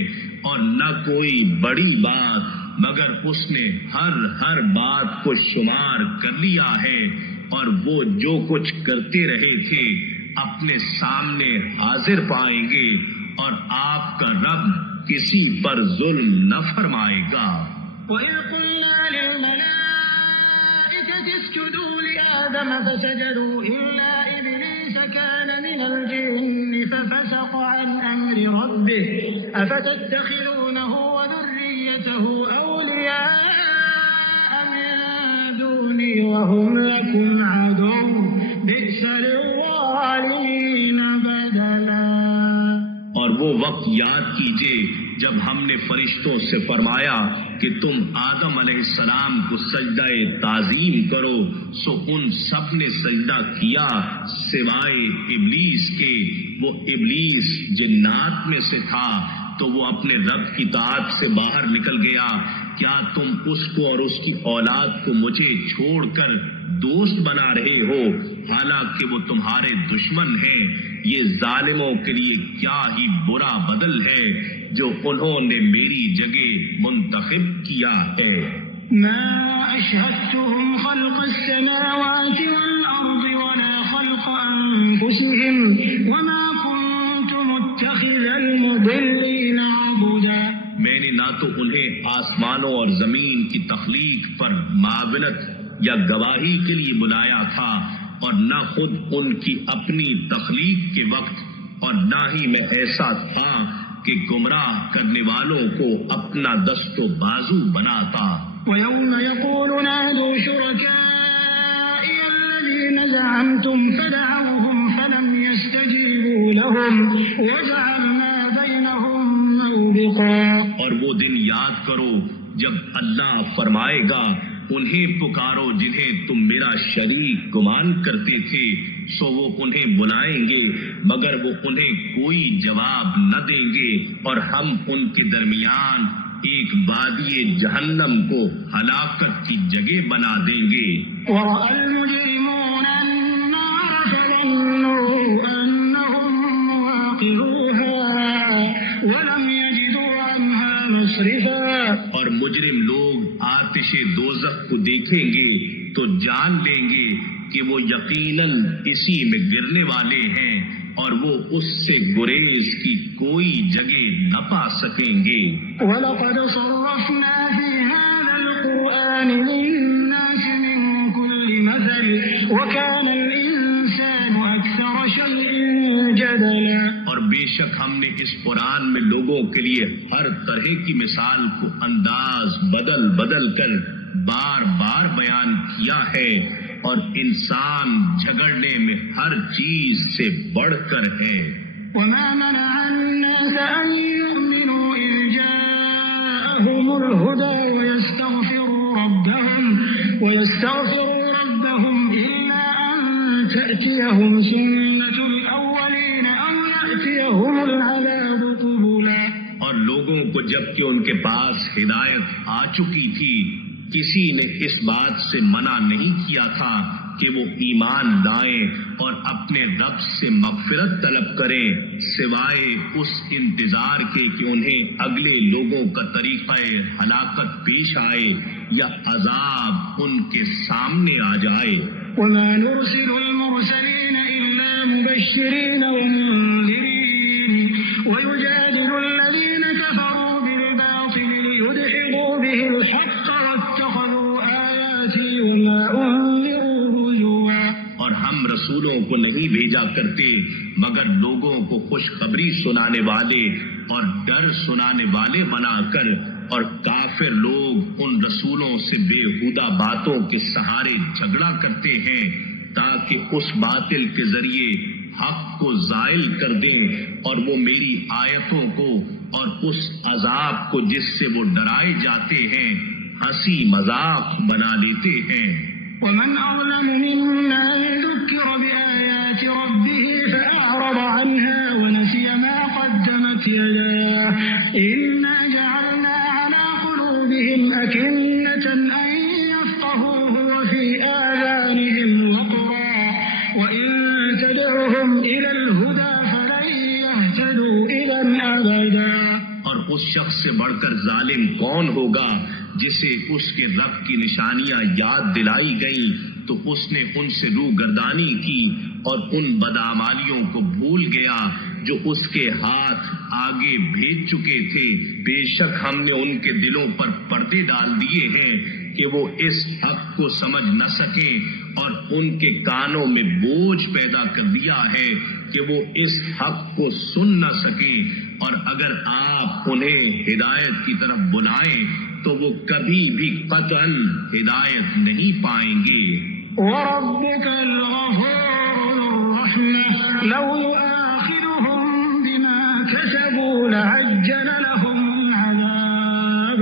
اور نہ کوئی بڑی بات، مگر اس نے ہر بات کو شمار کر لیا ہے، اور وہ جو کچھ کرتے رہے تھے اپنے سامنے حاضر پائیں گے، اور آپ کا رب کسی پر ظلم نہ فرمائے گا۔ وَإِذْ قُلْنَا لِلْمَلَائِكَةِ اسْجُدُوا لِآدَمَ فَسَجَدُوا إِلَّا إِبْلِيسَ كَانَ مِنَ الْجِنِّ فَفَسَقَ عَنْ أَمْرِ رَبِّهِ أَفَتَتَّخِذُونَهُ وَذُرِّيَّتَهُ أَوْلِيَاءَ مِن دُونِي وَهُمْ لَكُمْ عَدُوٌّ بِئْسَ لِلظَّالِمِينَ بَدَلًا۔ اور وہ وقت یاد کیجئے جب ہم نے فرشتوں سے فرمایا کہ تم آدم علیہ السلام کو سجدہ تعظیم کرو، سو ان سب نے سجدہ کیا سوائے ابلیس کے۔ وہ ابلیس جنات میں سے تھا تو وہ اپنے رب کی طاعت سے باہر نکل گیا۔ کیا تم اس کو اور اس کی اولاد کو مجھے چھوڑ کر دوست بنا رہے ہو، حالانکہ وہ تمہارے دشمن ہیں؟ یہ ظالموں کے لیے کیا ہی برا بدل ہے جو انہوں نے میری جگہ منتخب کیا ہے۔ ما أشهدتهم خلق السماوات والأرض ولا خلق أنفسهم وما كنت متخذ المضلين عضدا۔ میں نے نہ تو انہیں آسمانوں اور زمین کی تخلیق پر معاونت یا گواہی کے لیے بلایا تھا، اور نہ خود ان کی اپنی تخلیق کے وقت، اور نہ ہی میں ایسا تھا کہ گمراہ کرنے والوں کو اپنا دست و بازو بناتا۔ ويوم يقول نادوا شركائي الذين زعمتم فدعوهم فلم يستجيبوا لهم وجعلنا بينهم موبقا۔ اور وہ دن یاد کرو جب اللہ فرمائے گا انہیں پکارو جنہیں تم میرا شریک گمان کرتے تھے، سو وہ انہیں بلائیں گے مگر وہ انہیں کوئی جواب نہ دیں گے، اور ہم ان کے درمیان ایک وادی جہنم کو ہلاکت کی جگہ بنا دیں گے۔ ورأى المجرمون النار فظنوا أنهم مواقعوها ولم يجدوا عنها مصرفا۔ اور مجرم لوگ آتش دوزخ کو دیکھیں گے تو جان لیں گے کہ وہ یقیناً اسی میں گرنے والے ہیں، اور وہ اس سے گریز کی کوئی جگہ نہ پا سکیں گے۔ وَلَقَدْ صَرَّفْنَا فِي هَذَا الْقُرْآنِ لِلنَّاسِ مِنْ كُلِّ مَثَلٍ وَكَانَ الْإِنسَانُ أَكْثَرَ شَيْءٍ جَدَلًا۔ اور بے شک ہم نے اس قرآن میں لوگوں کے لیے ہر طرح کی مثال کو انداز بدل بدل کر بار بار بیان کیا ہے، اور انسان جھگڑنے میں ہر چیز سے بڑھ کر ہے۔ وَمَا مَنَعَ النَّاسَ أَن يُؤْمِنُوا إِذْ جَاءَهُمُ الْهُدَى وَيَسْتَغْفِرُوا رَبَّهُمْ إِلَّا أَن تَأْتِيَهُمْ سُنَّةُ الْأَوَّلِينَ أَوْ يَأْتِيَهُمُ الْعَذَابُ قُبُلًا۔ اور لوگوں کو جب کہ ان کے پاس ہدایت آ چکی تھی، کسی نے اس بات سے منع نہیں کیا تھا کہ وہ ایمان لائیں اور اپنے رب سے مغفرت طلب کریں، سوائے اس انتظار کے کہ انہیں اگلے لوگوں کا طریقہ ہلاکت پیش آئے یا عذاب ان کے سامنے آ جائے۔ وَمَا نُرْسِلُ الْمُرْسَلِينَ إِلَّا مُبَشِّرِينَ وَمُنذِرِينَ وَيُجَادِلُ الَّذِينَ كَفَرُوا بِالْبَاطِلِ لِيُدْحِضُوا بِهِ الْحَقَّ وَاتَّخَذُوا آيَاتِي وَمَا أُنذِرُوا هُزُوًا۔ اور ہم رسولوں کو نہیں بھیجا کرتے مگر لوگوں کو خوشخبری سنانے والے اور ڈر سنانے والے بنا کر، اور کافر لوگ ان رسولوں سے بےہودہ باتوں کے سہارے جھگڑا کرتے ہیں تاکہ اس باطل کے ذریعے حق کو زائل کر دیں، اور وہ میری آیتوں کو اور اس عذاب کو جس سے وہ ڈرائے جاتے ہیں ہنسی مذاق بنا لیتے ہیں۔ وَمَنْ أَظْلَمُ مِمَّنْ ذُكِّرَ بِآيَاتِ رَبِّهِ فَأَعْرَضَ عَنْهَا وَنَسِيَ مَا قَدَّمَتْ يَدَاهُ إِنَّا جَعَلْنَا عَلَى قُلُوبِهِمْ أَكِنَّةً أَن يَفْقَهُوهُ وَفِي آذَانِهِمْ وَقْرًا وَإِن تَدْعُهُمْ إِلَى الْهُدَى فَلَن يَهْتَدُوا إِذًا أَبَدًا۔ اور اس شخص سے بڑھ کر ظالم کون ہوگا جسے اس کے رب کی نشانیاں یاد دلائی گئیں تو اس نے ان سے روگردانی کی اور ان بدعمالیوں کو بھول گیا جو اس کے ہاتھ آگے بھیج چکے تھے۔ بے شک ہم نے ان کے دلوں پر پردے ڈال دیے ہیں کہ وہ اس حق کو سمجھ نہ سکیں، اور ان کے کانوں میں بوجھ پیدا کر دیا ہے کہ وہ اس حق کو سن نہ سکیں، اور اگر آپ انہیں ہدایت کی طرف بلائیں تو وہ کبھی بھی قطعاً ہدایت نہیں پائیں گے۔ وَرَبُّكَ الْغَفُورُ ذُو الرَّحْمَةِ لَوْ يُؤَاخِذُهُم بِمَا كَسَبُوا تعجل لهم العذاب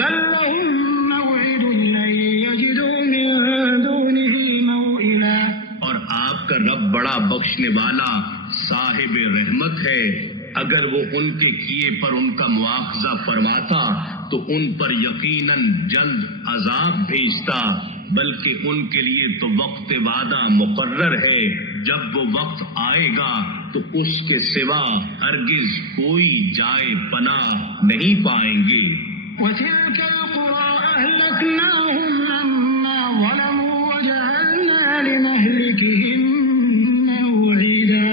بل لهم موعد لن يجدوا من دونه موئلا. اور آپ کا رب بڑا بخشنے والا صاحب رحمت ہے، اگر وہ ان کے کیے پر ان کا مواخذہ فرماتا تو ان پر یقیناً جلد عذاب بھیجتا، بلکہ ان کے لیے تو وقت وعدہ مقرر ہے، جب وہ وقت آئے گا تو اس کے سوا ہرگز کوئی جائے پناہ نہیں پائیں گے. وتلك القرى أهلكناهم لما ظلموا وجعلنا لمهلكهم موعدا.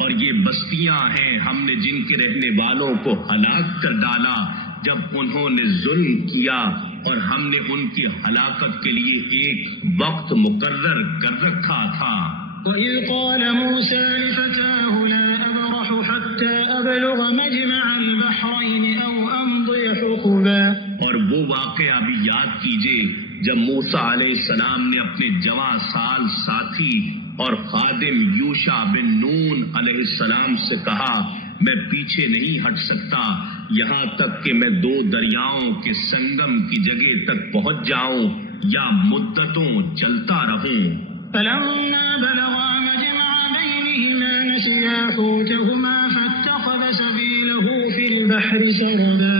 اور یہ بستیاں ہیں ہم نے جن کے رہنے والوں کو ہلاک کر ڈالا جب انہوں نے ظلم کیا، اور ہم نے ان کی ہلاکت کے لیے ایک وقت مقرر کر رکھا تھا. وإذ قال موسى لفتاه لا أبرح حتى أبلغ مجمع البحرين أو أمضي حقبا. اور وہ واقعہ بھی یاد کیجئے جب موسیٰ علیہ السلام نے اپنے جواں سال ساتھی اور خادم یوشع بن نون علیہ السلام سے کہا میں پیچھے نہیں ہٹ سکتا یہاں تک کہ میں دو دریاؤں کے سنگم کی جگہ تک پہنچ جاؤں یا مدتوں چلتا رہوں. فلما بلغا مجمع بينهما نسيا حوتهما فاتخذ سبيله في البحر سربا.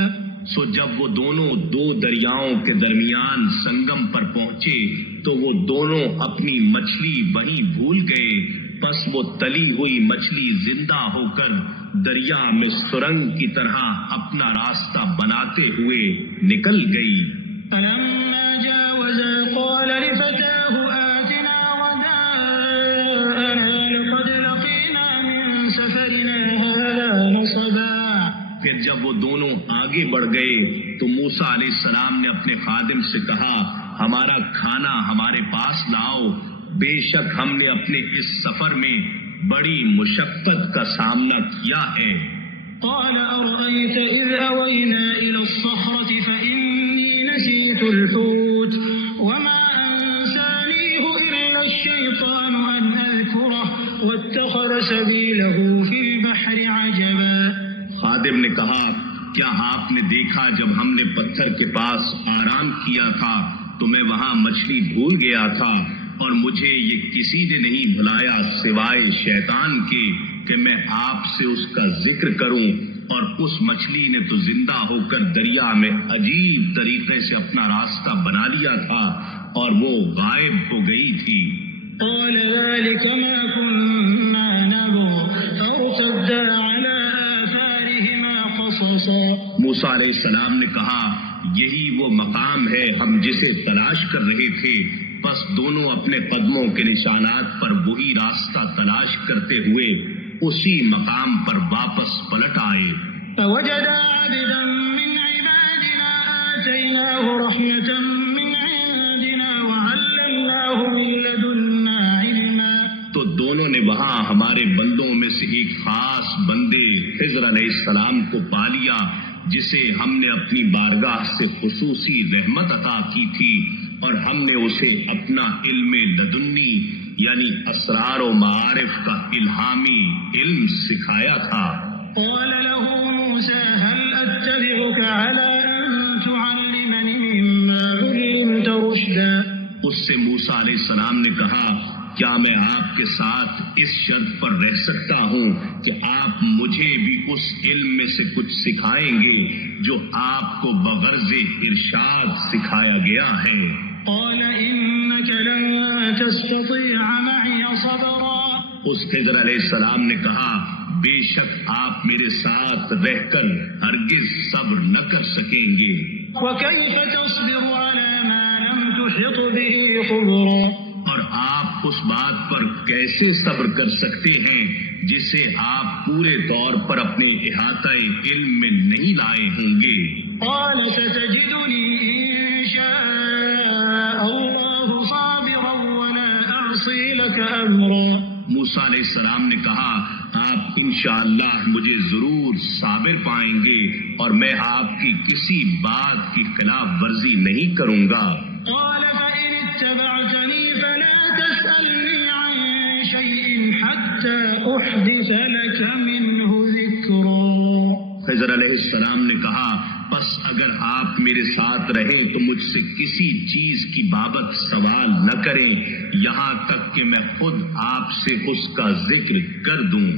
سو جب وہ دونوں دو دریاؤں کے درمیان سنگم پر پہنچے تو وہ دونوں اپنی مچھلی وہیں بھول گئے، پس وہ تلی ہوئی مچھلی زندہ ہو کر دریا میں سرنگ کی طرح اپنا راستہ بناتے ہوئے نکل گئی. فلما جاوزا قال لفتاه آتنا غداءنا لقد لقينا من سفرنا هذا نصبا. پھر جب وہ دونوں آگے بڑھ گئے تو موسیٰ علیہ السلام نے اپنے خادم سے کہا ہمارا کھانا ہمارے پاس لاؤ، بے شک ہم نے اپنے اس سفر میں بڑی مشقت کا سامنا کیا ہے. قال أرأيت إذ أوينا إلى الصخرة فإني نسيت الحوت وما أنسانيه إلا الشيطان أن أذكره واتخذ سبيله في البحر عجبا. خادم نے کہا کیا آپ نے دیکھا جب ہم نے پتھر کے پاس آرام کیا تھا تو میں وہاں مچھلی بھول گیا تھا، اور مجھے یہ کسی نے نہیں بھلایا سوائے شیطان کے کہ میں آپ سے اس کا ذکر کروں، اور اس مچھلی نے تو زندہ ہو کر دریا میں عجیب طریقے سے اپنا راستہ بنا لیا تھا اور وہ غائب ہو گئی تھی. قال ذلك ما كنا نبغ فارتدا على آثارهما قصصا. موسیٰ علیہ السلام نے کہا یہی وہ مقام ہے ہم جسے تلاش کر رہے تھے، بس دونوں اپنے قدموں کے نشانات پر وہی راستہ تلاش کرتے ہوئے اسی مقام پر واپس پلٹ آئے. فوجدا عبدا من عبادنا آتيناه رحمة من عندنا وعلمناه من لدنا علما. تو دونوں نے وہاں ہمارے بندوں میں سے ایک خاص بندے خضر علیہ السلام کو پا لیا جسے ہم نے اپنی بارگاہ سے خصوصی رحمت عطا کی تھی، اور ہم نے اسے اپنا علم لدنی یعنی اسرار و معارف کا الہامی علم سکھایا تھا. قال له موسى هل أتبعك على أن تعلمني مما علمت رشدا. اس سے موسیٰ علیہ السلام نے کہا کیا میں آپ کے ساتھ اس شرط پر رہ سکتا ہوں کہ آپ مجھے بھی اس علم میں سے کچھ سکھائیں گے جو آپ کو بغرض ارشاد سکھایا گیا ہے. قال إنك لن تستطيع معي صبرا. اس خضر علیہ السلام نے کہا بے شک آپ میرے ساتھ رہ کر ہرگز صبر نہ کر سکیں گے. وكيف تصبر على ما لم تحط به خبرا. اور آپ اس بات پر کیسے صبر کر سکتے ہیں جسے آپ پورے طور پر اپنے احاطہ علم میں نہیں لائے ہوں گے. قال ستجدني إن شاء الله صابرا ولا أعصي لك أمرا. موسیٰ علیہ السلام نے کہا آپ انشاءاللہ مجھے ضرور صابر پائیں گے اور میں آپ کی کسی بات کی خلاف ورزی نہیں کروں گا. قال فإن اتبعتني فلا تسألني عن شيء حتى أحدث لك منه ذكرا. خضر علیہ السلام نے کہا پس اگر آپ میرے ساتھ رہیں تو مجھ سے کسی چیز کی بابت سوال نہ کریں یہاں تک کہ میں خود آپ سے اس کا ذکر کر دوں۔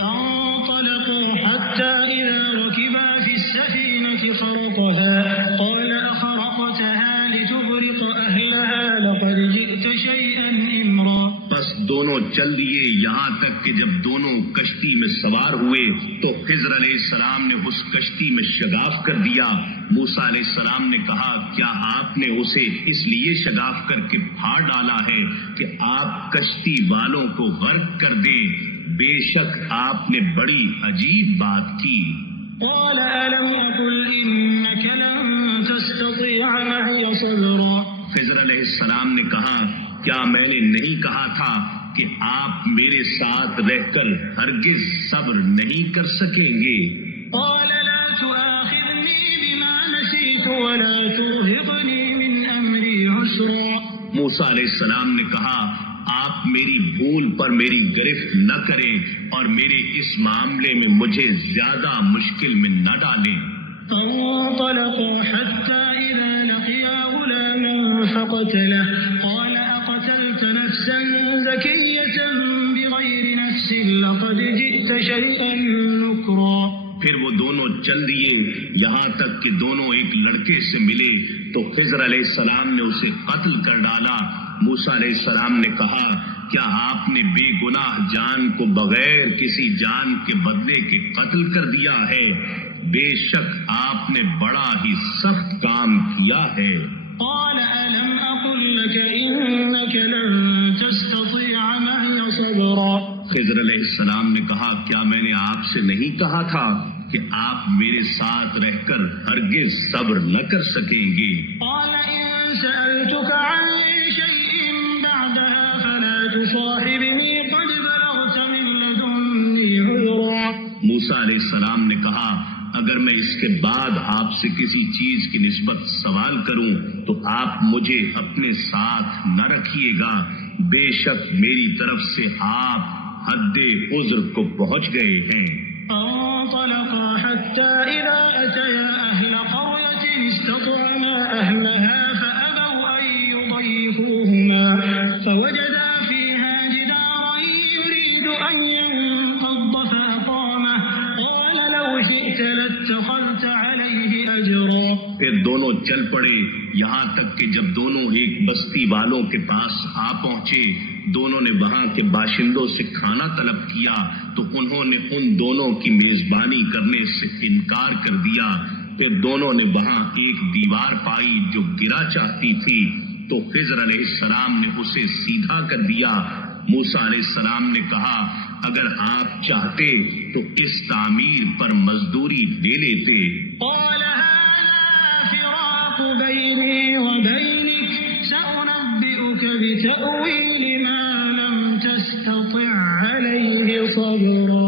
انطلقوا حتى إذا ركبا في السفينة خرقها قال أخرقتها لتغرق أهلها لقد جئت شيئا إمرا۔ بس دونوں چل دیے یہاں تک کہ جب دونوں کشتی میں سوار ہوئے تو خضر علیہ السلام نے اس کشتی میں شگاف کر دیا۔ موسیٰ علیہ السلام نے کہا کیا آپ نے اسے اس لیے شگاف کر کے پھاڑ ڈالا ہے کہ آپ کشتی والوں کو غرق کر دیں؟ بے شک آپ نے بڑی عجیب بات کی۔ قال ألم أقل إنك لن تستطيع معي صبرا۔ خضر علیہ السلام نے کہا کیا میں نے نہیں کہا تھا کہ آپ میرے ساتھ رہ کر ہرگز صبر نہیں کر سکیں گے؟ قال لا تؤاخذني بما نسيت ولا ترهقني من أمري عسرا۔ موسیٰ علیہ السلام نے کہا آپ میری بھول پر میری گرفت نہ کریں اور میرے اس معاملے میں مجھے زیادہ مشکل میں نہ ڈالیں۔ فانطلقوا حتى إذا لقيا غلاما فقتله قال أقتلت نفسا زكية بغير نفس لقد جئت شيئا نكرا۔ پھر وہ دونوں چل دیے یہاں تک کہ دونوں ایک لڑکے سے ملے تو خضر علیہ السلام نے اسے قتل کر ڈالا۔ موسیٰ علیہ السلام نے کہا کیا آپ نے بے گناہ جان کو بغیر کسی جان کے بدلے کے قتل کر دیا ہے؟ بے شک آپ نے بڑا ہی سخت کام کیا ہے۔ قال ألم أقل لك إنك لن تستطيع معي صبرا۔ خضر علیہ السلام نے کہا کیا میں نے آپ سے نہیں کہا تھا کہ آپ میرے ساتھ رہ کر ہرگز صبر نہ کر سکیں گے؟ قال إن سألتك عن شيء بعدها فلا تصاحبني قد بلغت من لدني عذرا۔ موسیٰ علیہ السلام نے کہا اگر میں اس کے بعد آپ سے کسی چیز کی نسبت سوال کروں تو آپ مجھے اپنے ساتھ نہ رکھیے گا، بے شک میری طرف سے آپ حد عذر کو پہنچ گئے ہیں۔ انطلقا حتى إذا أتيا أهل قرية استطعما أهلها فأبوا أن يضيفوهما فوجدا فيها جدارا يريد أن ينقض فأقامه قال لو شئت لاتخذت عليه أجرا۔ پھر دونوں چل پڑے یہاں تک کہ جب دونوں ایک بستی والوں کے پاس آ پہنچے، دونوں نے وہاں کے باشندوں سے کھانا طلب کیا تو انہوں نے ان دونوں کی میزبانی کرنے سے انکار کر دیا۔ پھر دونوں نے وہاں ایک دیوار پائی جو گرا چاہتی تھی تو خضر علیہ السلام نے اسے سیدھا کر دیا۔ موسیٰ علیہ السلام نے کہا اگر آپ چاہتے تو اس تعمیر پر مزدوری لے لیتے۔ قال هذا فراق بيني وبينك سأنبئك بتأويل ما لم تستطع عليه صبرا۔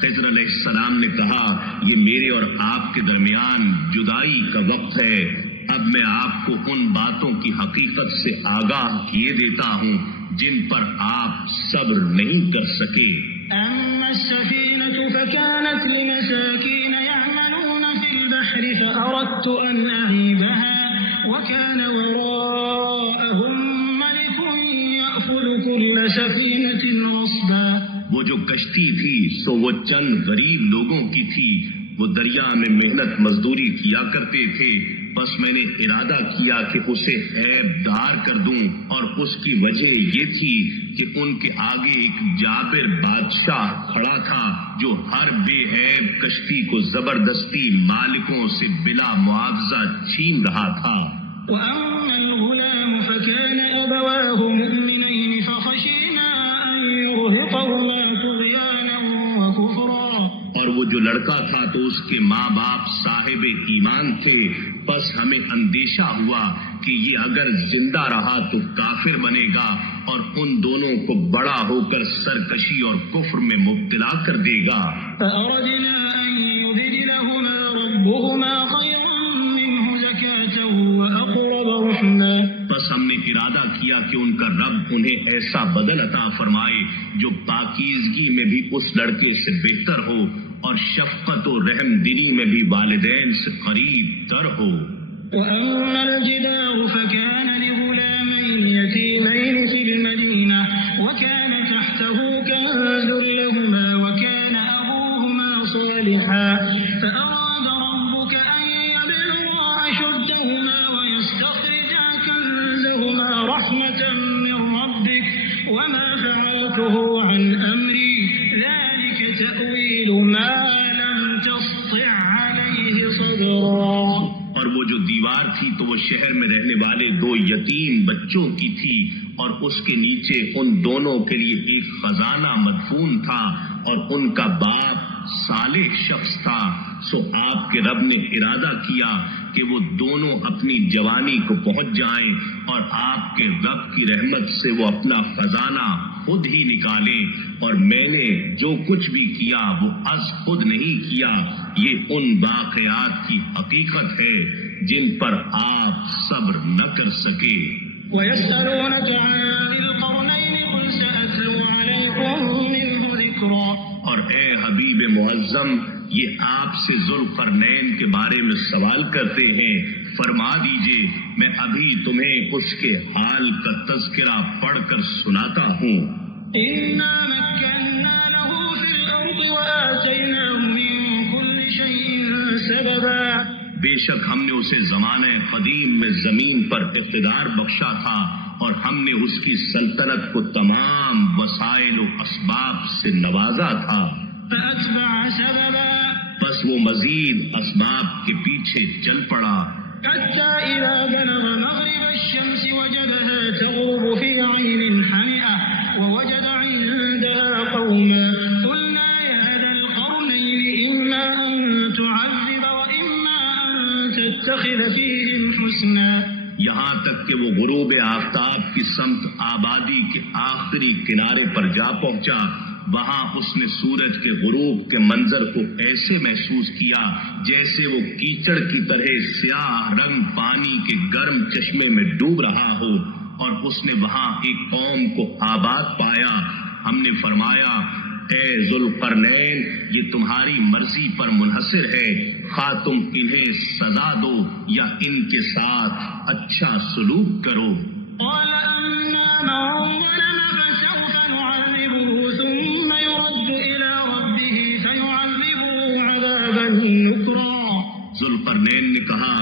خضر علیہ السلام نے کہا یہ میرے اور آپ کے درمیان جدائی کا وقت ہے، اب میں آپ کو ان باتوں کی حقیقت سے آگاہ کیے دیتا ہوں جن پر آپ صبر نہیں کر سکے۔ أما السفينة فكانت لمساكين يعملون في البحر فأردت أن أعيبها وكان وراءهم ملك يأخذ كل سفينة غصبا۔ وہ جو کشتی تھی سو وہ چند غریب لوگوں کی تھی، وہ دریا میں محنت مزدوری کیا کرتے تھے، بس میں نے ارادہ کیا کہ اسے عیب دار کر دوں، اور اس کی وجہ یہ تھی کہ ان کے آگے ایک جابر بادشاہ کھڑا تھا جو ہر بے عیب کشتی کو زبردستی مالکوں سے بلا معاوضہ چھین رہا تھا۔ وأما الغلام فكان أبواه مؤمنين فخشينا أن يرهقهما طغيانا وكفرا۔ اور وہ جو لڑکا تھا تو اس کے ماں باپ صاحب ایمان تھے، بس ہمیں اندیشہ ہوا کہ یہ اگر زندہ رہا تو کافر بنے گا اور ان دونوں کو بڑا ہو کر سرکشی اور کفر میں مبتلا کر دے گا۔ فأردنا أن يبدلهما ربهما خيرا منه زكاة وأقرب رحما۔ بس ہم نے ارادہ کیا کہ ان کا رب انہیں ایسا بدل عطا فرمائے جو پاکیزگی میں بھی اس لڑکے سے بہتر ہو اور شفقت و رحم دلی میں بھی والدین سے قریب تر ہو۔ وأما الجدار فكان لغلامين يتيمين في المدينة وكان تحته كنز لهما وكان أبوهما صالحا فأراد ربك أن يبلغا أشدهما ويستخرجا كنزهما رحمة من ربك وما فعلته عن أمري ذلك تأويل ما لم تسطع عليه صبرا۔ اور وہ جو دیوار تھی تو وہ شہر میں رہنے والے 2 یتیم بچوں کی تھی، اور اس کے نیچے ان دونوں کے لیے ایک خزانہ مدفون تھا، اور ان کا باپ صالح شخص تھا۔ سو آپ کے رب نے ارادہ کیا کہ وہ دونوں اپنی جوانی کو پہنچ جائیں، اور آپ کے رب کی رحمت سے وہ اپنا خزانہ خود ہی نکالیں، اور میں نے جو کچھ بھی کیا وہ از خود نہیں کیا، یہ ان واقعات کی حقیقت ہے جن پر آپ صبر نہ کر سکے۔ ويسألونك عن ذي القرنين قل سأتلو عليكم منه ذكرا۔ اور اے حبیب معظم، یہ آپ سے ذوالقرنین کے بارے میں سوال کرتے ہیں، فرما دیجئے میں ابھی تمہیں اس کے حال کا تذکرہ پڑھ کر سناتا ہوں۔ إنا مكنا له في الأرض وآتيناه من كل شيء سببا۔ بے شک ہم نے اسے زمانہ قدیم میں زمین پر اقتدار بخشا تھا، اور ہم نے اس کی سلطنت کو تمام وسائل و اسباب سے نوازا تھا۔ فأتبع سببا۔ بس وہ مزید اسباب کے پیچھے چل پڑا، حتى إذا بلغ مغرب الشمس وجدها تغرب في عين حمئة ووجد عندها قوما قلنا يا ذا القرنين إما أن تعذب وإما أن تتخذ فيهم حسنا۔ یہاں تک کہ وہ غروب آفتاب کی سمت آبادی کے آخری کنارے پر جا پہنچا۔ وہاں اس نے سورج کے غروب کے منظر کو ایسے محسوس کیا جیسے وہ کیچڑ کی طرح سیاہ رنگ پانی کے گرم چشمے میں ڈوب رہا ہو، اور اس نے وہاں ایک قوم کو آباد پایا۔ ہم نے فرمایا اے ذوالقرنین، یہ تمہاری مرضی پر منحصر ہے، خواہ تم انہیں سزا دو یا ان کے ساتھ اچھا سلوک کرو۔ قال أما من ظلم فسوف نعذبه ثم يرد إلى ربه فيعذبه عذابا نكرا۔ ذوالقرنین نے کہا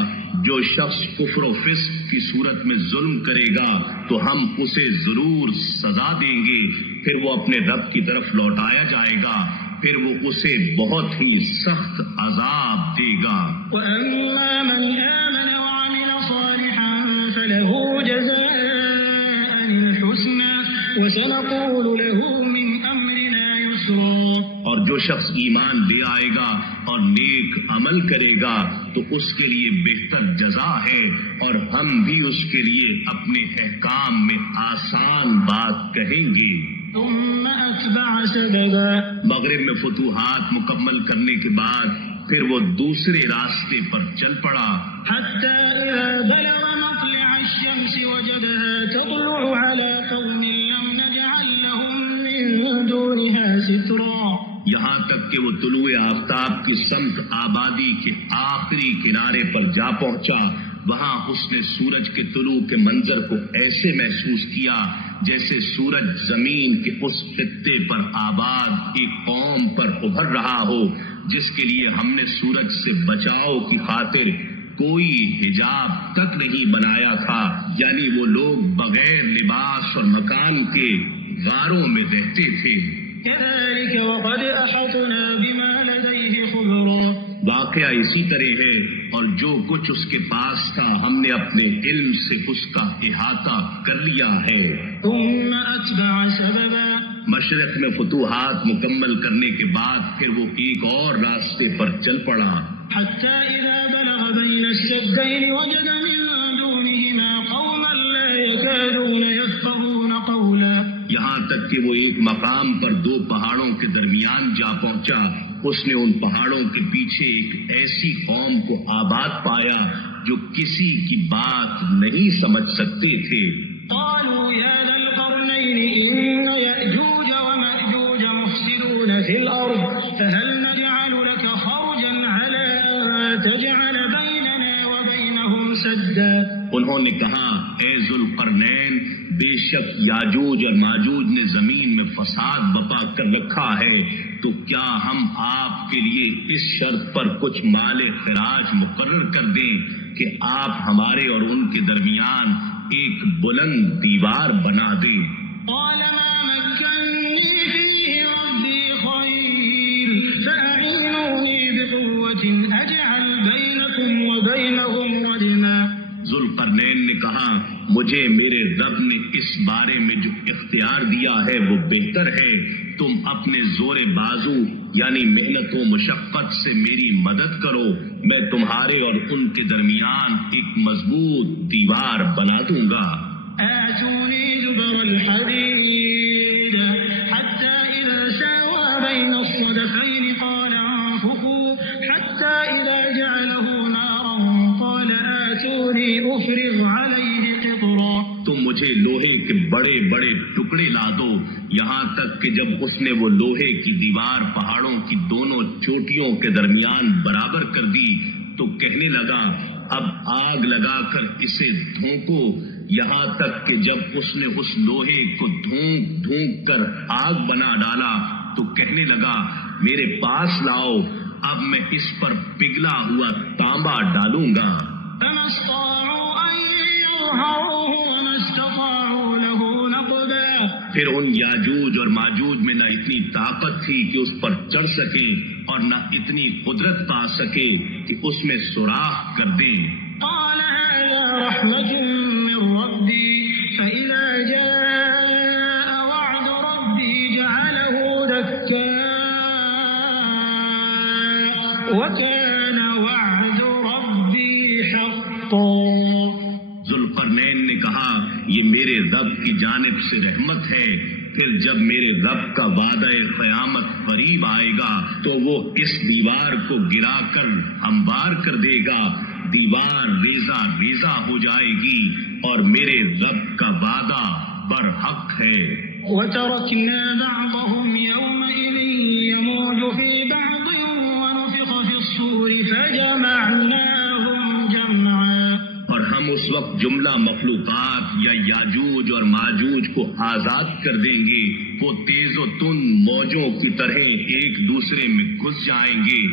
جو شخص کفر و فسق کی صورت میں ظلم کرے گا تو ہم اسے ضرور سزا دیں گے، پھر وہ اپنے رب کی طرف لوٹایا جائے گا، پھر وہ اسے بہت ہی سخت عذاب دے گا۔ وأما من آمن وعمل صالحا فله جزاء الحسنى وسنقول له من أمرنا يسرا۔ اور جو شخص ایمان لے آئے گا اور نیک عمل کرے گا تو اس کے لیے بہتر جزا ہے، اور ہم بھی اس کے لیے اپنے احکام میں آسان بات کہیں گے۔ ثم أتبع سببا۔ مغرب میں فتوحات مکمل کرنے کے بعد پھر وہ دوسرے راستے پر چل پڑا، حتى إذا بلغ مطلع الشمس وجدها تطلع على قوم لم نجعل لهم من دونها سترا۔ یہاں تک کہ وہ طلوع آفتاب کی سمت آبادی کے آخری کنارے پر جا پہنچا۔ وہاں اس نے سورج کے طلوع کے منظر کو ایسے محسوس کیا جیسے سورج زمین کے اس خطے پر آباد ایک قوم پر ابھر رہا ہو جس کے لیے ہم نے سورج سے بچاؤ کی خاطر کوئی حجاب تک نہیں بنایا تھا، یعنی وہ لوگ بغیر لباس اور مکان کے غاروں میں رہتے تھے۔ كذلك وقد أحطنا بما لديه خبرا۔ واقعہ اسی طرح ہے، اور جو کچھ اس کے پاس تھا ہم نے اپنے علم سے اس کا احاطہ کر لیا ہے۔ ثم أتبع سببا۔ مشرق میں فتوحات مکمل کرنے کے بعد پھر وہ ایک اور راستے پر چل پڑا، حتى إذا بلغ بين السدين وجد من دونهما قوما لا يكادون يفقهون قولا۔ یہاں تک کہ وہ ایک مقام پر 2 پہاڑوں کے درمیان جا پہنچا۔ اس نے ان پہاڑوں کے پیچھے ایک ایسی قوم کو آباد پایا جو کسی کی بات نہیں سمجھ سکتے تھے۔ قالوا يا ذا القرنين إن يأجوج ومأجوج مفسدون في الأرض فهل نجعل انہوں نے کہا اے ذوالقرنین، بے شک یاجوج اور ماجوج نے زمین میں فساد بپا کر رکھا ہے، تو کیا ہم آپ کے لیے اس شرط پر کچھ مال خراج مقرر کر دیں کہ آپ ہمارے اور ان کے درمیان ایک بلند دیوار بنا دیں؟ قال ما مكنني فيه ربي خير فأعينوني بقوة أجعل بينكم وبينهم ردما۔ ذوالقرنین نے کہا مجھے میرے رب نے اس بارے میں جو اختیار دیا ہے وہ بہتر ہے، تم اپنے زور بازو یعنی محنت و مشقت سے میری مدد کرو، میں تمہارے اور ان کے درمیان ایک مضبوط دیوار بنا دوں گا۔ آتوني زبر الحديد حتى إذا ساوى بين الصدفين قال انفخوا حتى إذا جعله نارا قال آتوني أفرغ عليه قطرا۔ تم مجھے لوہے کے بڑے بڑے ٹکڑے لا دو، یہاں تک کہ جب اس نے وہ لوہے کی دیوار پہاڑوں کی دونوں چوٹیوں کے درمیان برابر کر دی تو کہنے لگا اب آگ لگا کر اسے دھونکو، یہاں تک کہ جب اس نے اس لوہے کو دھونک دھونک کر آگ بنا ڈالا تو کہنے لگا میرے پاس لاؤ، اب میں اس پر پگھلا ہوا تانبا ڈالوں گا۔ فما استطاعوا أن يظهروه وما استطاعوا له نقبا۔ پھر ان یاجوج اور ماجوج میں نہ اتنی طاقت تھی کہ اس پر چڑھ سکیں اور نہ اتنی قدرت پا سکے کہ اس میں سوراخ کر دیں۔ قال هذا رحمة من ربي فإذا جاء وعد ربي جعله دكا وكان وعد ربي حقا۔ ذوالقرنین نے کہا یہ میرے رب کی جانب سے رحمت ہے، پھر جب میرے رب کا وعدہ قیامت قریب آئے گا تو وہ اس دیوار کو گرا کر ہموار کر دے گا، دیوار ریزہ ریزہ ہو جائے گی اور میرے رب کا وعدہ برحق ہے۔ وتركنا بعضهم يومئذ يموج في بعض ونفخ في الصور فجمعناهم جمعا۔ اور ہم اس وقت جملہ مخلوقات یا یاجوج اور ماجوج کو آزاد کر دیں گے، وہ تیز و تند موجوں کی طرح ایک دوسرے میں گھس جائیں گے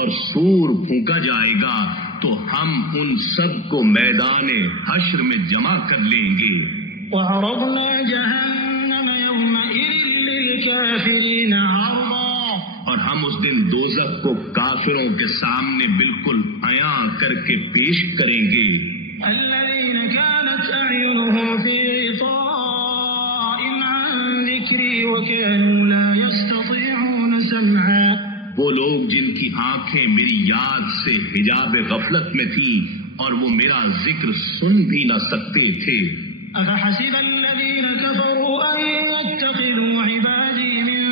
اور سور پھونکا جائے گا تو ہم ان سب کو میدان حشر میں جمع کر لیں گے۔ وعرضنا جهنم يومئذ للكافرين عرضا۔ اور ہم اس دن دوزخ کو کافروں کے سامنے بالکل عیاں کر کے پیش کریں گے۔ الذين كانت أعينهم في غطاء عن ذكري وكانوا لا يستطيعون سمعا۔ وہ لوگ جن کی آنکھیں میری یاد سے حجاب غفلت میں تھیں اور وہ میرا ذکر سن بھی نہ سکتے تھے۔ أفحسب الذين كفروا أن يتخذوا عبادي من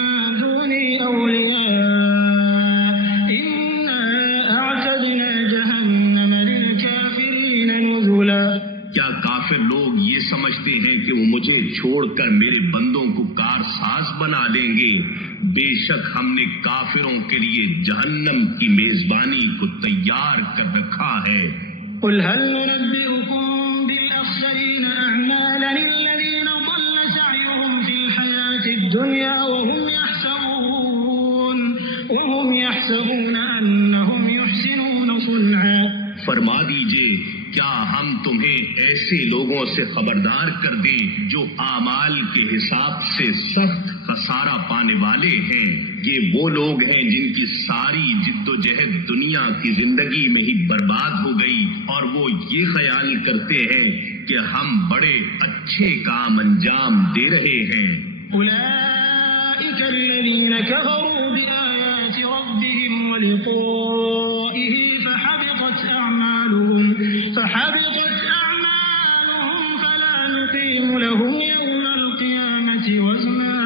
دوني أولياء إنا أعتدنا جهنم للكافرين نزلا۔ کیا کافر لوگ یہ سمجھتے ہیں کہ وہ مجھے چھوڑ کر میرے بندوں کو کارساز بنا لیں گے؟ بے شک ہم نے کافروں کے لیے جہنم کی میزبانی کو تیار کر رکھا ہے۔ قل هل ننبئكم بالأخسرين أعمالا الذين ضل سعيهم في الحياة الدنيا وهم يحسبون أنهم يحسنون صنعا۔ فرما دیجئے کیا ہم تمہیں ایسے لوگوں سے خبردار کر دیں جو اعمال کے حساب سے سخت خسارہ پانے والے ہیں؟ یہ وہ لوگ ہیں جن کی ساری جد و جہد دنیا کی زندگی میں ہی برباد ہو گئی اور وہ یہ خیال کرتے ہیں کہ ہم بڑے اچھے کام انجام دے رہے ہیں۔ أولئك الذين كفروا بآيات ربهم ولقائه فحبطت أعمالهم فلا نقيم لهم يوم القيامة وزنا۔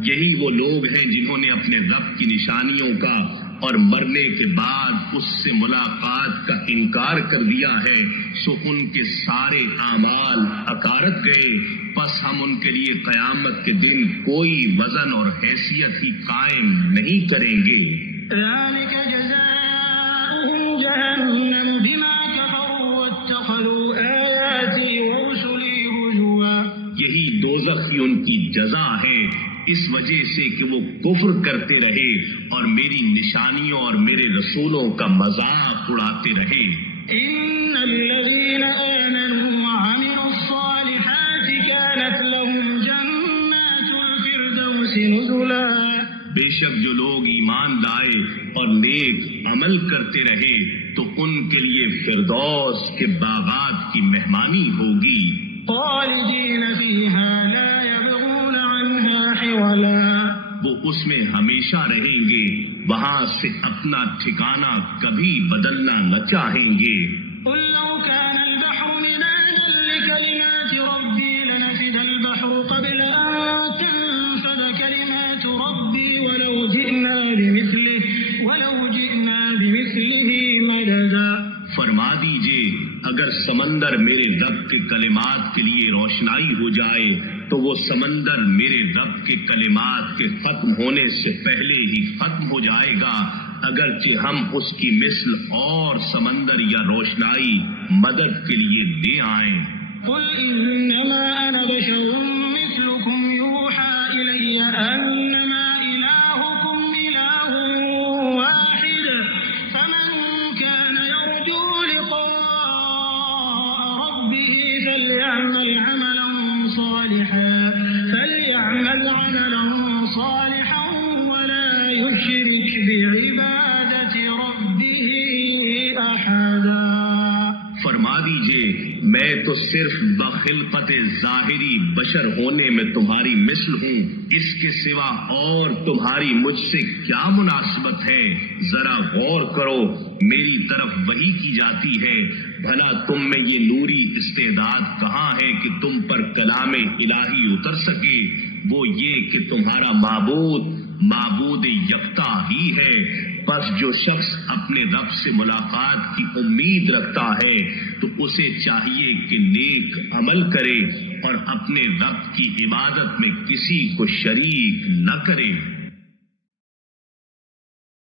یہی وہ لوگ ہیں جنہوں نے اپنے رب کی نشانیوں کا اور مرنے کے بعد اس سے ملاقات کا انکار کر دیا ہے، سو ان کے سارے اعمال اکارت گئے، پس ہم ان کے لیے قیامت کے دن کوئی وزن اور حیثیت ہی قائم نہیں کریں گے۔ ذلك جزاؤهم جهنم بما كفروا واتخذوا آياتي اس وجہ سے کہ وہ کفر کرتے رہے اور میری نشانیوں اور میرے رسولوں کا مذاق اڑاتے رہے۔ ان الذين آمنوا وعملوا الصالحات كانت لهم جنات الفردوس نزلا، بے شک جو لوگ ایمان لائے اور نیک عمل کرتے رہے تو ان کے لیے فردوس کے باغات کی مہمانی ہوگی، خالدین فیہا لا یبغون عنہا حولا، وہ اس میں ہمیشہ رہیں گے، وہاں سے اپنا ٹھکانہ کبھی بدلنا نہ چاہیں گے۔ قل لو كان البحر مدادا لكلمات ربي لنفد البحر قبل أن تنفد كلمات ربي ولو جئنا بمثله مددا۔ فرما دیجئے اگر سمندر میرے رب کے کلمات کے لیے روشنائی ہو جائے تو وہ سمندر میرے رب کے کلمات کے ختم ہونے سے پہلے ہی ختم ہو جائے گا، اگرچہ ہم اس کی مثل اور سمندر یا روشنائی مدد کے لیے لے آئیں۔ قل انما انا بشر مثلكم يوحى الي انما الهكم اله واحد فمن كان يرجو لقاء ربه فليعمل عملا صالحا ولا يشرك بعبادة ربه احدا۔ فرما دیجئے میں تو صرف بخلقت ظاہری بشر ہونے میں تمہاری مثل ہوں، اس کے سوا اور تمہاری مجھ سے کیا مناسبت ہے؟ ذرا غور کرو، میری طرف وحی کی جاتی ہے، بھلا تم میں یہ نوری استعداد کہاں ہے کہ تم پر کلام الہی اتر سکے؟ وہ یہ کہ تمہارا معبود یکتا ہی ہے۔ پس جو شخص اپنے رب سے ملاقات کی امید رکھتا ہے تو اسے چاہیے کہ نیک عمل کرے اور اپنے رب کی عبادت میں کسی کو شریک نہ کرے۔